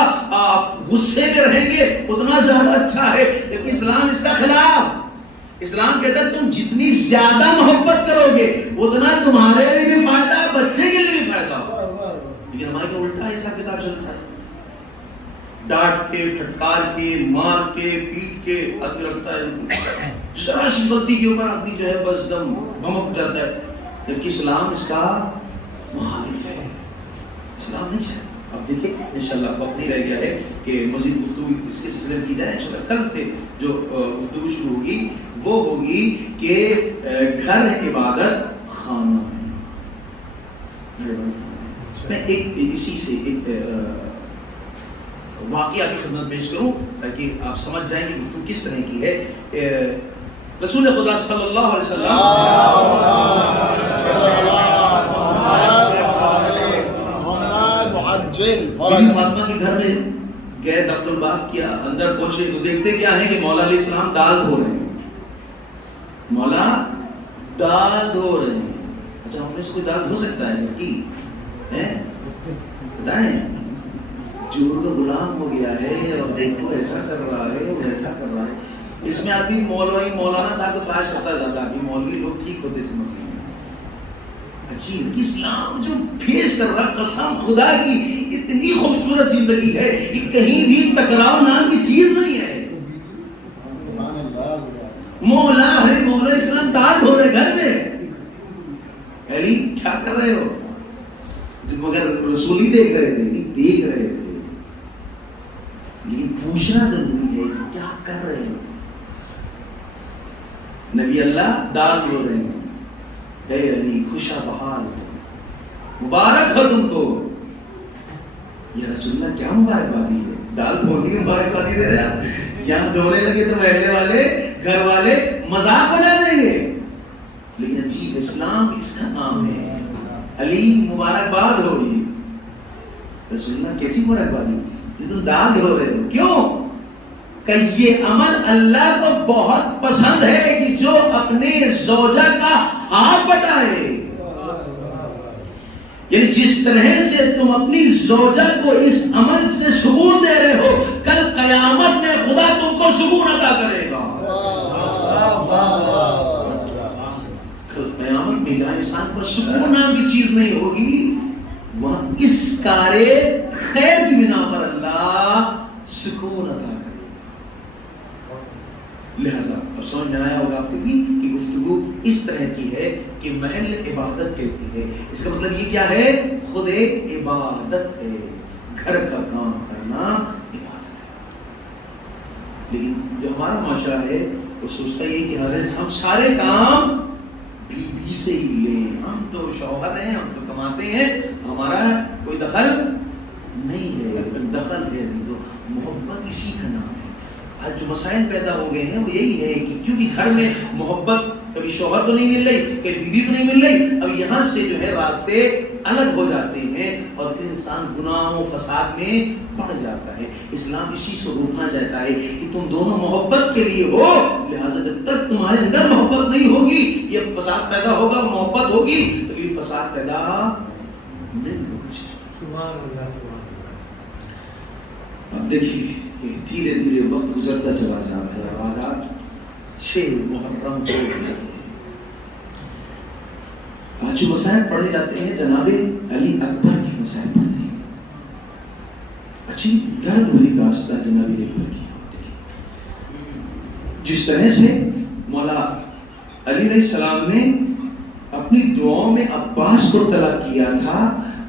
غصے میں رہیں گے اتنا زیادہ اچھا ہے، لیکن اسلام اس کا خلاف. اسلام کہتا ہے تم جتنی زیادہ محبت کرو گے اتنا تمہارے لیے بھی فائدہ، بچے کے لیے بھی فائدہ. لیکن ہمارے کو الٹا حساب کتاب چلتا ہے. ڈانٹ کے، پھٹکار کے، مار کے، پیٹ کے آدمی رکھتا ہے. ذرا سی غلطی کے اوپر آدمی جو ہے بس دم بھمک جاتا ہے. جبکہ اسلام اس کا مخالف ہے. اسلام نہیں چاہتا. اب دیکھیں انشاءاللہ وقت نہیں رہ گیا ہے کہ مزید گفتگو اس کے سلسلے میں کی جائے. انشاءاللہ کل سے جو گفتگو شروع ہوگی وہ ہوگی کہ گھر عبادت خانہ ہے. میں ایک اسی سے ایک واقعہ کی خدمت پیش کروں تاکہ آپ سمجھ جائیں کہ گفتگو کس طرح کی ہے. رسول خدا صلی اللہ علیہ وسلم بیوی فاطمہ کے گھر میں گئے، دخل الباب کیا، اندر پہنچے تو دیکھتے کیا ہے کہ مولا علیہ السلام دال دھو رہے ہیں. مولا دال دھو رہے ہیں. اچھا ہم نے سے کوئی دال دھو سکتا ہے لڑکی؟ بتائیں. چور کا غلام ہو گیا ہے اور دیکھو ایسا کر رہا ہے ویسا کر رہا ہے. اس میں آدمی مولانا صاحب کو تلاش کرتا جاتا ہے. مولوی لوگ ٹھیک ہوتے سمجھ گئے. اچھی اسلام جو پیش کر رہا، قسم خدا کی اتنی خوبصورت زندگی ہے کہ کہیں بھی ٹکراؤ نام کی چیز نہیں ہے. مولا ہے، مولا اسلام دال دھو رہے گھر میں. علی کیا کر رہے ہو؟ مگر رسول ہی دیکھ رہے تھے، نہیں دیکھ رہے تھے لیکن پوچھنا ضروری ہے کہ کیا کر رہے ہو. نبی اللہ دال دھو رہے ہیں. اے علی خوشا بحال ہو، مبارک ہو تم کو. یا رسول اللہ کیا مبارکبادی ہے؟ دال دھونے کی مبارکبادی دے رہے ہیں. یہاں دھونے لگے تو محلے والے گھر والے مذاق بنا دیں گے. لیکن عجیب اسلام اس کا نام ہے. علی مبارکباد ہوگی. رسول اللہ کیسی مبارکبادی کہ تم دال دھو رہے ہو؟ کیوں کہ یہ عمل اللہ کو بہت پسند ہے کہ جو اپنے زوجہ کا ہاتھ بٹائے. یعنی جس طرح سے تم اپنی زوجہ کو اس عمل سے سکون دے رہے ہو، کل قیامت میں خدا تم کو سکون عطا کرے گا. کل قیامت میں جہاں انسان کو سکون نام کی چیز نہیں ہوگی، وہاں اس کارے خیر کی بنا پر اللہ سکون عطا کرے. لہذا اب سمجھ میں آیا ہوگا آپ کو کہ گفتگو اس طرح کی ہے کہ محل عبادت کیسی ہے. اس کا مطلب یہ کیا ہے؟ خود ایک عبادت ہے. گھر کا کام کرنا عبادت ہے. لیکن جو ہمارا معاشرہ ہے وہ سوچتا یہ کہ ہم سارے کام بیوی سے ہی لیں. ہم تو شوہر ہیں، ہم تو کماتے ہیں، ہمارا کوئی دخل نہیں ہے. دخل ہے عزیزو، محبت اسی کا نام ہے. آج جو مسائل پیدا ہو گئے ہیں وہ یہی ہے کہ کیونکہ گھر میں محبت کبھی شوہر کو نہیں مل رہی، کبھی بیوی کو نہیں مل رہی. اب یہاں سے جو ہے راستے الگ ہو جاتے ہیں اور پھر انسان گناہ و فساد میں بڑھ جاتا ہے. اسلام اسی سے روکنا چاہتا ہے کہ تم دونوں محبت کے لیے ہو. لہٰذا جب تک تمہارے اندر محبت نہیں ہوگی یہ فساد پیدا ہوگا. محبت ہوگی تو یہ فساد پیدا نہیں ہوگا. اب دیکھیے کہ دھیرے دھیرے وقت گزرتا چلا جا رہا ہے. آج 6 محرم کو آج جو مسائل پڑھے جاتے ہیں جناب علی اکبر کے مسائل پڑھتے ہیں. اچھی درد بھری داستان جناب علی اکبر کی ہوتی ہے. جس طرح سے مولا علی علیہ السلام نے اپنی دعاؤں میں عباس کو طلب کیا تھا،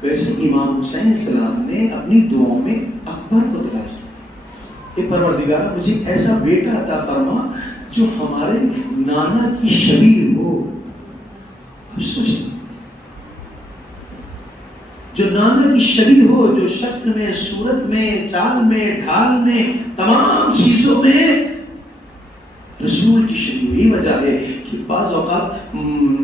ویسے امام حسین علیہ السلام نے اپنی دعاؤں میں اکبر کو تلاش کیا. اے پروردگار مجھے ایسا بیٹا عطا فرما جو ہمارے نانا کی شبیہ ہو. اب سوچیں، جو نانا کی شبیہ ہو، جو شکل میں، صورت میں، چال میں، ڈھال میں، تمام چیزوں میں رسول کی شبیہ. یہی وجہ ہے کہ کہ بعض اوقات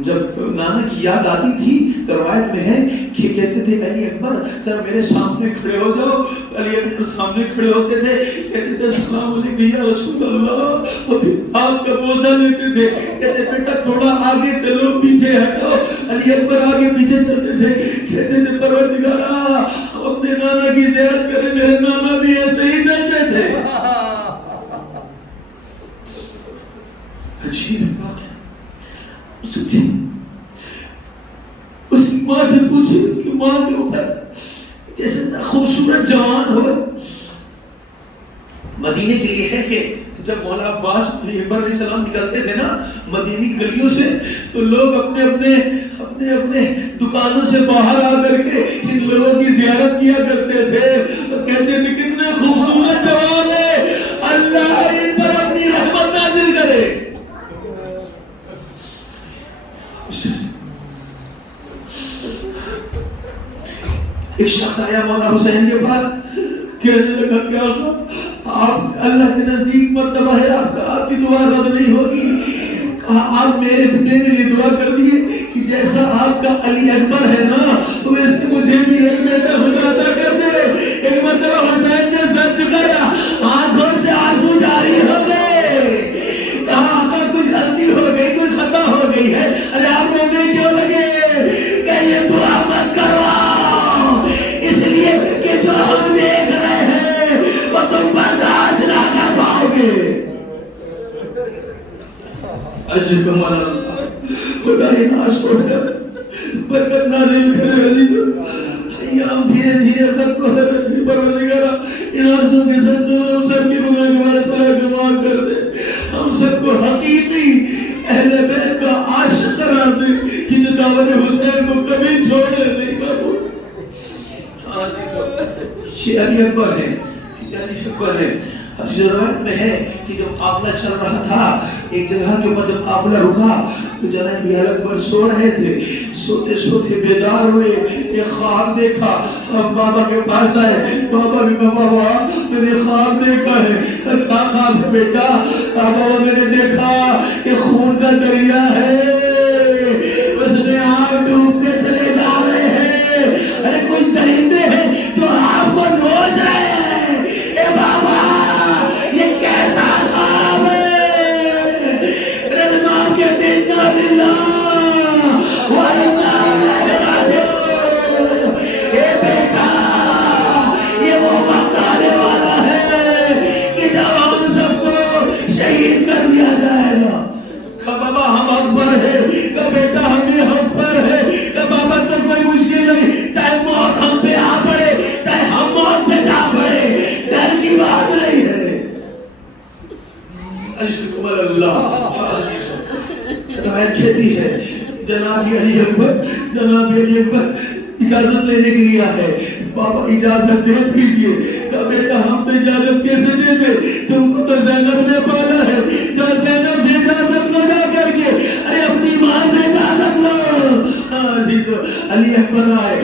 جب نانا کی یاد آتی تھی تو روایت میں ہے کہ کہتے تھے علی اکبر ذرا میرے سامنے کھڑے ہو جاؤ. علی اکبر سامنے کھڑے ہوتے تھے, کہتے تھے السلام علیکم یا رسول اللہ, اور پھر آپ کا بوسہ لیتے تھے, کہتے بیٹا تھوڑا آگے چلو پیچھے ہٹو. علی اکبر آگے پیچھے چلتے تھے, کہتے تھے پروردگارا ہم اپنے نانا کی زیارت کریں. میرے نانا بھی ایسے ہی چلتے تھے. عجیب بات ہے. اس کی ماں سے پوچھی, اس کی ماں کے اوپر جیسے خوبصورت جوان ہو. مدینے کے لیے ہے کہ جب مولا عباس علی اکبر علیہ السلام نکلتے تھے نا مدینی گلیوں سے, تو لوگ اپنے اپنے دکانوں سے باہر آ کر کے ان لوگوں کی زیارت کیا کرتے تھے. تو کہتے تھے کتنے خوبصورت جوان ہیں, اللہ ان پر اپنی رحمت نازل کرے. ایک شخص آیا مولا حسین کے پاس, کہنے لگا کہ آپ اللہ کے نزدیک مرتبہ ہے آپ کی دعا رد نہیں ہوگی. کہا آپ میرے لیے دعا کر دیے کہ جیسا آپ کا علی اکبر ہے نا ویسے مجھے بھی ایک بیٹا خدا عطا کر دے. ایک مرتبہ حسین نے سر جھکایا, آنکھوں سے آنسو جاری ہو گئے. کہا آقا کچھ غلطی ہو گئی, کچھ خطا ہو گئی ہے. ارے آپ رونے کیوں لگے؟ کہ یہ دعا مت کرواؤ, اس لیے کہ جو ہم دیکھ رہے ہیں وہ تم برداشت نہ کر پاؤ گے. اجر کمال اللہ, خدا اناس کو برکت نازل کرے. عزیزو ایام دھیرے دھیرے ختم ہو رہے ہیں. پروردگارا اناسوں کے صدقے میں ہم سب کی گناہ ہمارے صلاح کو معاف کر دے. ہم سب کو حقیقی اہل بیت کا عاشق قرار دے کہ جو دعوت حسین کو کبھی چھوڑے نہیں. بابو یہ علی اکبر ہے, علی اکبر ہے. روایت میں ہے کہ جب قافلہ چل رہا تھا ایک جگہ کے اوپر جب قافلہ رکا تو جناب علی اکبر سو رہے تھے. سوتے سوتے بیدار ہوئے, ایک خواب دیکھا. اب بابا کے پاس آئے, بابا نے کہا بابا میں نے خواب دیکھا ہے. کیا خواب ہے بیٹا؟ بابا میں نے دیکھا کہ خون کا دریا ہے, اس میں آپ ڈوبتے چلے جا رہے ہیں. ارے کچھ درندے ہیں جو آپ کو نوچ رہے ہیں. اے بابا یہ کیسا خواب ہے؟ رحمان کے دن ناللہ بیٹا ہمیں حق پر ہے. بابا تو کوئی مشکل نہیں, چاہے موت ہم پہ آ پڑے چاہے ہم موت پہ جا پڑے, ڈر کی بات نہیں ہے. اشکر اللہ. روایت کہتی ہے جناب علی اکبر اجازت لینے کے لیے ہے. بابا اجازت دے دیجئے. کہا بیٹا ہم تو اجازت کیسے دے دے, تم کو تو زینب نے پالا ہے. جو زینب سے اجازت نہ جا کر کے ارے اپنی ماں سے اجازت لو. علی اکبر آئے,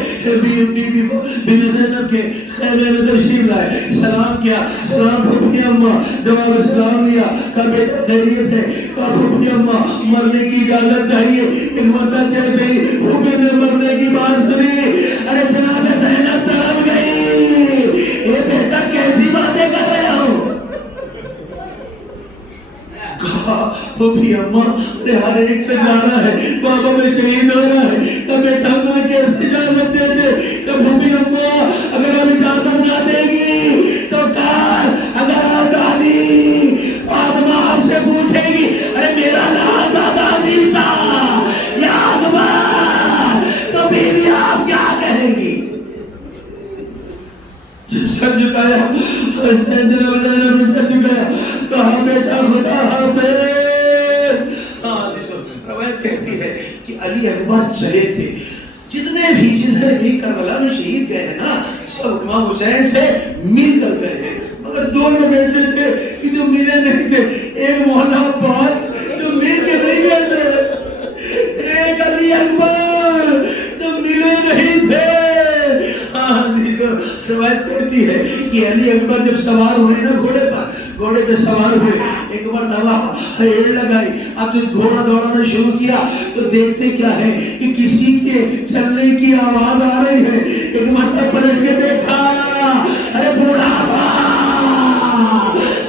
بی زینب کے خیمے میں تشریف لائے, سلام کیا. سلام پھوپھی اماں, جواب سلام لیا. کہا بیٹا خیریت ہے؟ کہا پھوپھی اماں مرنے کی اجازت چاہیے. ایک مرتبہ جیسے ہی پھوپھی نے مرنے کی بات سنی, ارے جناب زینب تڑپ گئی. اے بیٹا کیسی باتیں کر رہے ہو؟ کہا پھوپھی اماں ارے ہر ایک پہ جانا ہے, بابا میں شہید ہو رہا ہے. کہا بیٹا تمہیں کیسے اجازت دے دے؟ کہا پھوپھی اماں اگر ہم اجازت نہ دے گی تو کار اگر دادی فاطمہ آپ سے پوچھے گی ارے میرا لال زیادہ عزیز تھا یا اکبر, تو بیوی آپ کیا کہیں گی؟ سر جھکایا, سر جھکایا. کہا بیٹا خدا حافظ. روایت کہتی ہے کہ علی اکبر چلے تھے. جتنے بھی کربلا میں شہید گئے ہیں نا سب امام حسین سے مل کر گئے ہیں, مگر دو لوگ ایسے تھے کہ جو ملے نہیں تھے. ایک مولا عباس جو مل کے نہیں گئے تھے, ایک علی اکبر جو ملے نہیں تھے. روایت کہتی ہے کہ علی اکبر جب سوار ہوئے نا گھوڑے پہ سوار ہوئے, ایک مرتبہ ہیڑ لگائی. اب تو گھوڑا دوڑانا شروع کیا تو دیکھتے کیا ہے کہ کسی کے چلنے کی آواز آ رہی ہے. ایک مرتبہ پلٹ کے دیکھا, ارے بوڑھا تھا,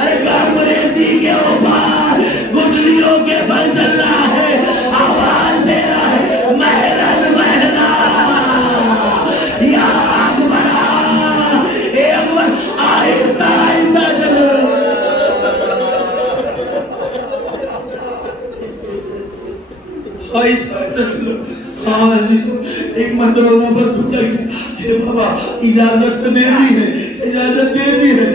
ارے گرم ریتی کے اوپر گٹلیوں کے بل چل رہا ہے, آواز دے رہا ہے, محلن محلا یا اکبرا, اے اکبر آہستہ آہستہ چلو. ایک مرتبہ واپس اٹھا کہ بابا اجازت تو دے دی ہے, اجازت دے دی ہے,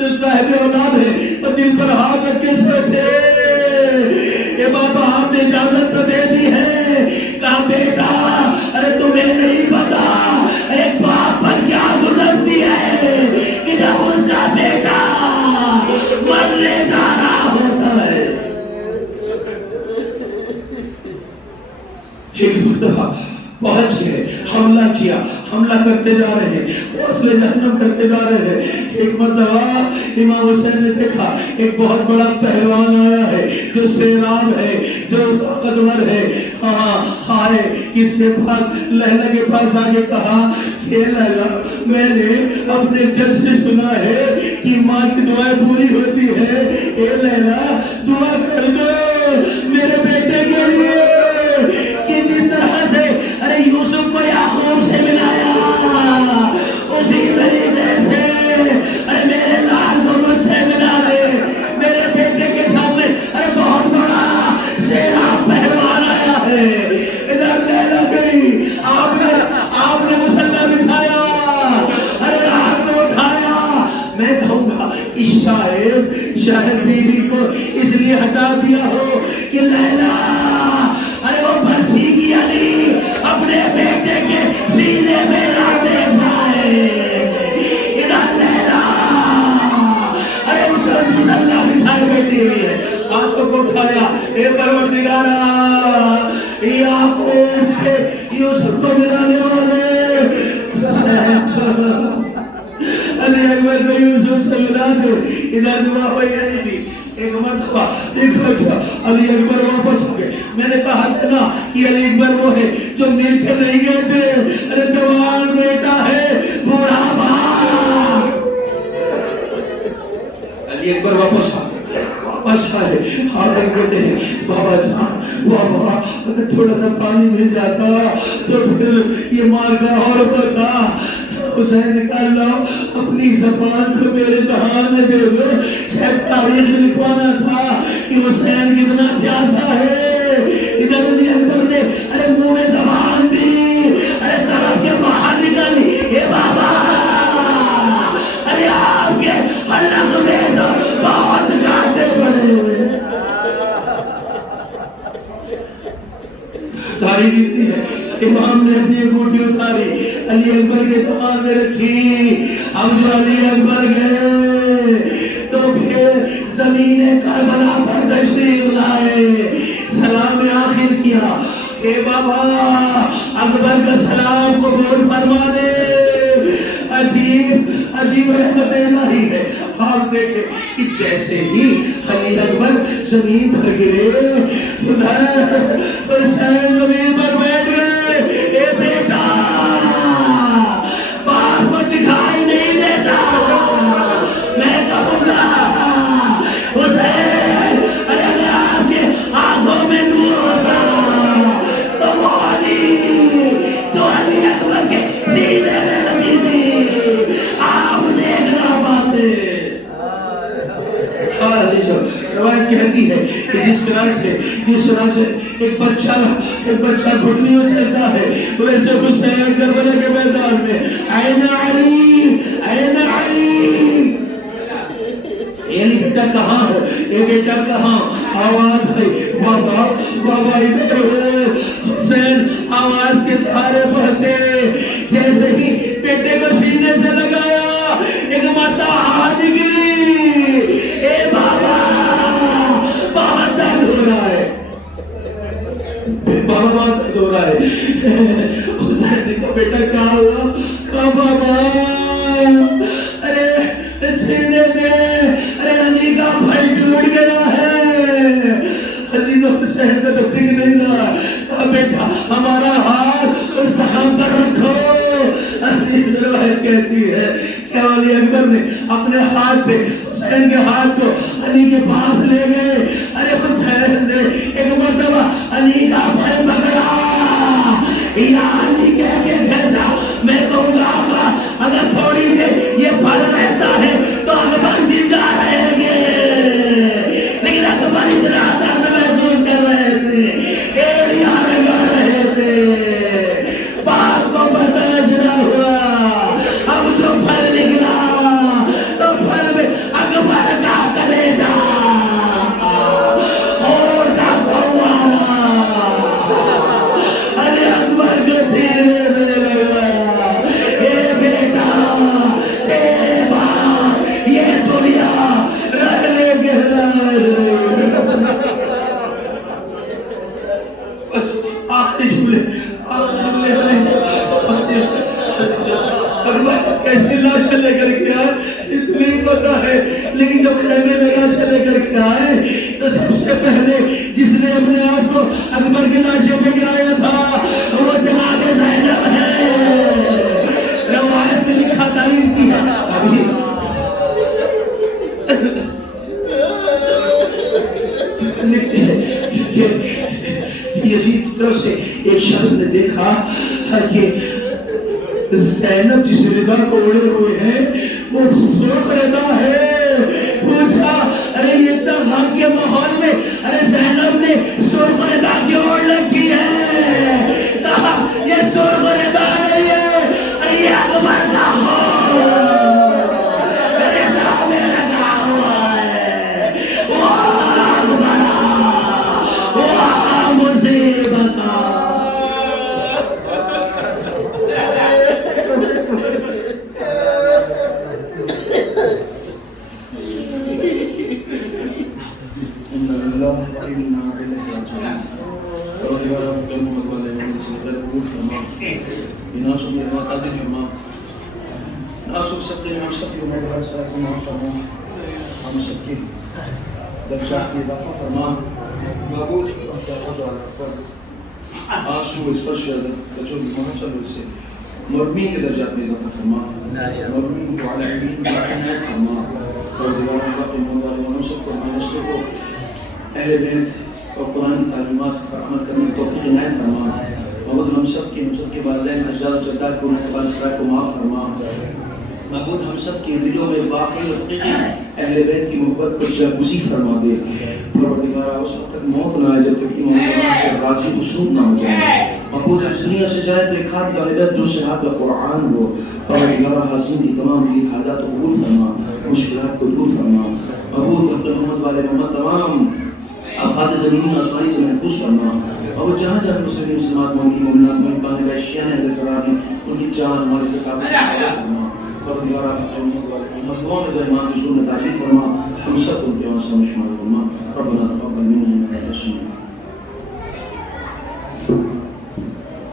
جو صاحب اولاد ہے تو دل پر ہاتھ رکھ کے سوچے, اے بابا آپ نے اجازت تو دے دی ہے. کہا بیٹا ارے تمہیں نہیں پتا ایک باپ پر کیا گزرتی ہے کہ جب اس کا بیٹا مرنے جا رہا ہوتا ہے. ایک مرتبہ پہنچ گئے, حملہ کیا, حملہ کرتے جا رہے ہیں, حوصلے جہنم کرتے جا رہے ہیں. ایک مرتبہ امام حسین نے دیکھا ایک بہت بڑا پہلوان آیا ہے جو سیراب ہے, جو طاقتور ہے. آئے کس کے پاس, لیلا کے پاس آگے کہا کہ لیلا میں نے اپنے جج سے سنا ہے کہ ماں کی دعائیں پوری ہوتی ہے, اے لیلا دعا کر دو میرے بیٹے کے لیے کہ جس طرح سے ارے یوسف کو یعقوب سے ملایا اسی طریقے سے ارے میرے لال کو مجھ سے ملا دے. میرے بیٹے کے سامنے ارے بہت بڑا سیراب پہلوان آیا ہے. ادھر لیلا گئی, آپ نے مسلح بچھایا, ارے رات کو اٹھایا. میں کہوں گا شاید بیوی کو اس لیے ہٹا دیا ہو کہ لیلا ارے وہ برسی کی علی اپنے بیٹے کے سینے میں نہ دیکھ پائے. ادھر لیلا ارے اس وقت مسلح بچھائے بیٹھی ہوئی ہے, ہاتھوں کو اٹھایا, اے پروردگارا یعقوب کے یوسف کو ملانے والے علی اکبر کو یوسف سے ملا دو. ادھر دعا ہوئی رہی تھی. ایک مرتبہ دیکھو کیا علی اکبر واپس ہو گئے. میں نے کہا تھا نا کہ علی اکبر وہ ہے جو مل کے نہیں گئے تھے. ارے جوان بیٹا ہے, بوڑھا باپ. علی اکبر واپس آ گئے, واپس آئے, ہاتھ کہتے ہیں بابا جان بابا اگر تھوڑا سا پانی مل جاتا تو پھر یہ مار کا اور ہوتا. حسین نے کہا اللہ اپنی زبان کو میرے دہان میں دے دو, شاید تاریخ میں لکھوانا تھا کہ حسین کتنا پیاسا ہے. ادھر علی اکبر نے ارے منہ میں زبان دی, ارے طرف کے باہر نکالی, اے بابا ارے آپ کے حلق میں تو بہت کانٹے پڑے ہوئے. تاریخ لکھتی ہے امام نے اپنی انگوٹھی اتاری, علی اکبر کے دہان میں رکھی. اب جو علی اکبر گئے تو پھر زمین کربلا پر تشریف لائے, سلام آخر کیا, اے بابا اکبر کا سلام قبول فرما دے. عجیب رحمت الہی ہے. آپ دیکھیں کہ جیسے ہی علی اکبر زمین پر گرے, حسین زمین پر بیٹھ گئے. اے بیٹا باپ کو دکھائی نہیں دیتا, میں کہوں گا حسین ارے اگر آپ کے آنکھوں میں نور ہوتا تو وہ علی اکبر کے سینے میں لگی تھی, آپ دیکھ نہ پاتے. روایت کہتی ہے کہ جس طرح سے ایک بچہ گھٹنیوں چلتا ہے ویسے حسین کربلا کے میدان میں این علی این علی, علی بیٹا کہاں ہو, اے بیٹا کہاں, آواز ہے بابا بابا ادھر ہو. حسین آواز کے سہارے پہنچے, جیسے ہی بیٹے کو سینے سے لگایا ایک مرتبہ آواز نکلی, اے بابا بہت درد ہو رہا ہے, بابا بہت درد ہو رہا ہے. حسین نے کہا بیٹا کیا ہوا, کہا بابا ارے سینے میں ارے علی کا بھائی ٹوٹ گیا ہے. عزیزوں حسین کا تو دکھ نہیں رہا. کہا بیٹا ہمارا ہاتھ اس زخم پر رکھو. عزیز روایت کہتی ہے کہ علی اکبر نے اپنے ہاتھ سے حسین کے ہاتھ کو علی کے پاس لے گئے. ارے حسین نے ایک مرتبہ علی کا پھل پکڑا. یا علی کہہ کے جیسا میں کہوں گا آقا اگر تھوڑی دیر یہ پھل رہتا ہے تو اکبر زندہ رہیں گے. لیکن اکبر اتنا درد محسوس کر رہے تھے, ایڑیاں لگا رہے تھے, باپ کو برداشت نہ ہوا. اب جو پھل نکلا تو پھل میں اکبر کا کلیجہ اور کا قوانا. ارے اکبر کے سینے میں لگا, اے بیٹا تیرے باپ یہ دنیا رہنے کے بس آخری جملے کیسے لاشیں لے کر کے آئے اتنی پتا ہے. لیکن جب خیمے میں لاشیں لے کر کے آئے تو سب سے پہلے جس نے اپنے آپ کو اکبر کی لاشوں پہ گرایا تھا وہ جناب زینب ہے. روایت میں لکھا تعریف کی ابھی لکھتے ہیں کہ یزید کی طرف سے ایک شخص نے دیکھا کہ زینب جس ردا کو اڑے ہوئے ہیں وہ سرخ ردا ہے. پوچھا ارے یہ اتنا غم کے ماحول میں ارے زینب نے سرخ ردا کیوں اوڑھ رکھی ہے؟ کہا یہ سرخ ردا نہیں ہے, ارے یہ اکبر کا ردا میں لگا ہوا ہے. واہ اکبرا واہ مصیبتا. ہم سب کی درجات کی اضافہ فرما. معبود آنسو اس فرش جو محمد صلی اللہ علیہ وسلم مرمین کے درجات میں اضافہ فرما. مرمین کو علی علین کو عنایت فرما. اور دیوار اللہ مولا ہم سب کو ہمارے کو اہل بیت اور قرآن کی تعلیمات پر عمل کرنے کی توفیق عنایت فرما. معبود ہم سب کے والدین اجداد و جدات کو انہیں اسرائیل کو معاف فرما. معبود ہم سب کے دلوں میں واقعی اور حقیقی اہل بیت کی محبت کو جاگزی فرما دے. پروردگارا اس وقت موت نہ آئے جب تک ایمان ایمان سے راضی خشنود نہ ہو جائے. معبود اس دنیا سے جائے تو ایک ہاتھ غالبیت جو سے ہاتھ قرآن ہو. پروردگارا حاضرین کی تمام دلی حالات کو قبول فرما, مشکلات کو دور فرما. معبود اپنے محمد والے محمد تمام افراد زمین آسمانی سے محفوظ فرما. اور جہاں جہاں مسلم مسلمات مومنین مومنات محبان باشیان اہل قرآن ان کی جان ہماری سے قابل فرما. پروردگارا محمد والے محمد دعا میں درمان کی ضرورت عاجل فرما. ہم سب ان کے واسطے شمار فرما. ربنا تقبل منا انك انت السميع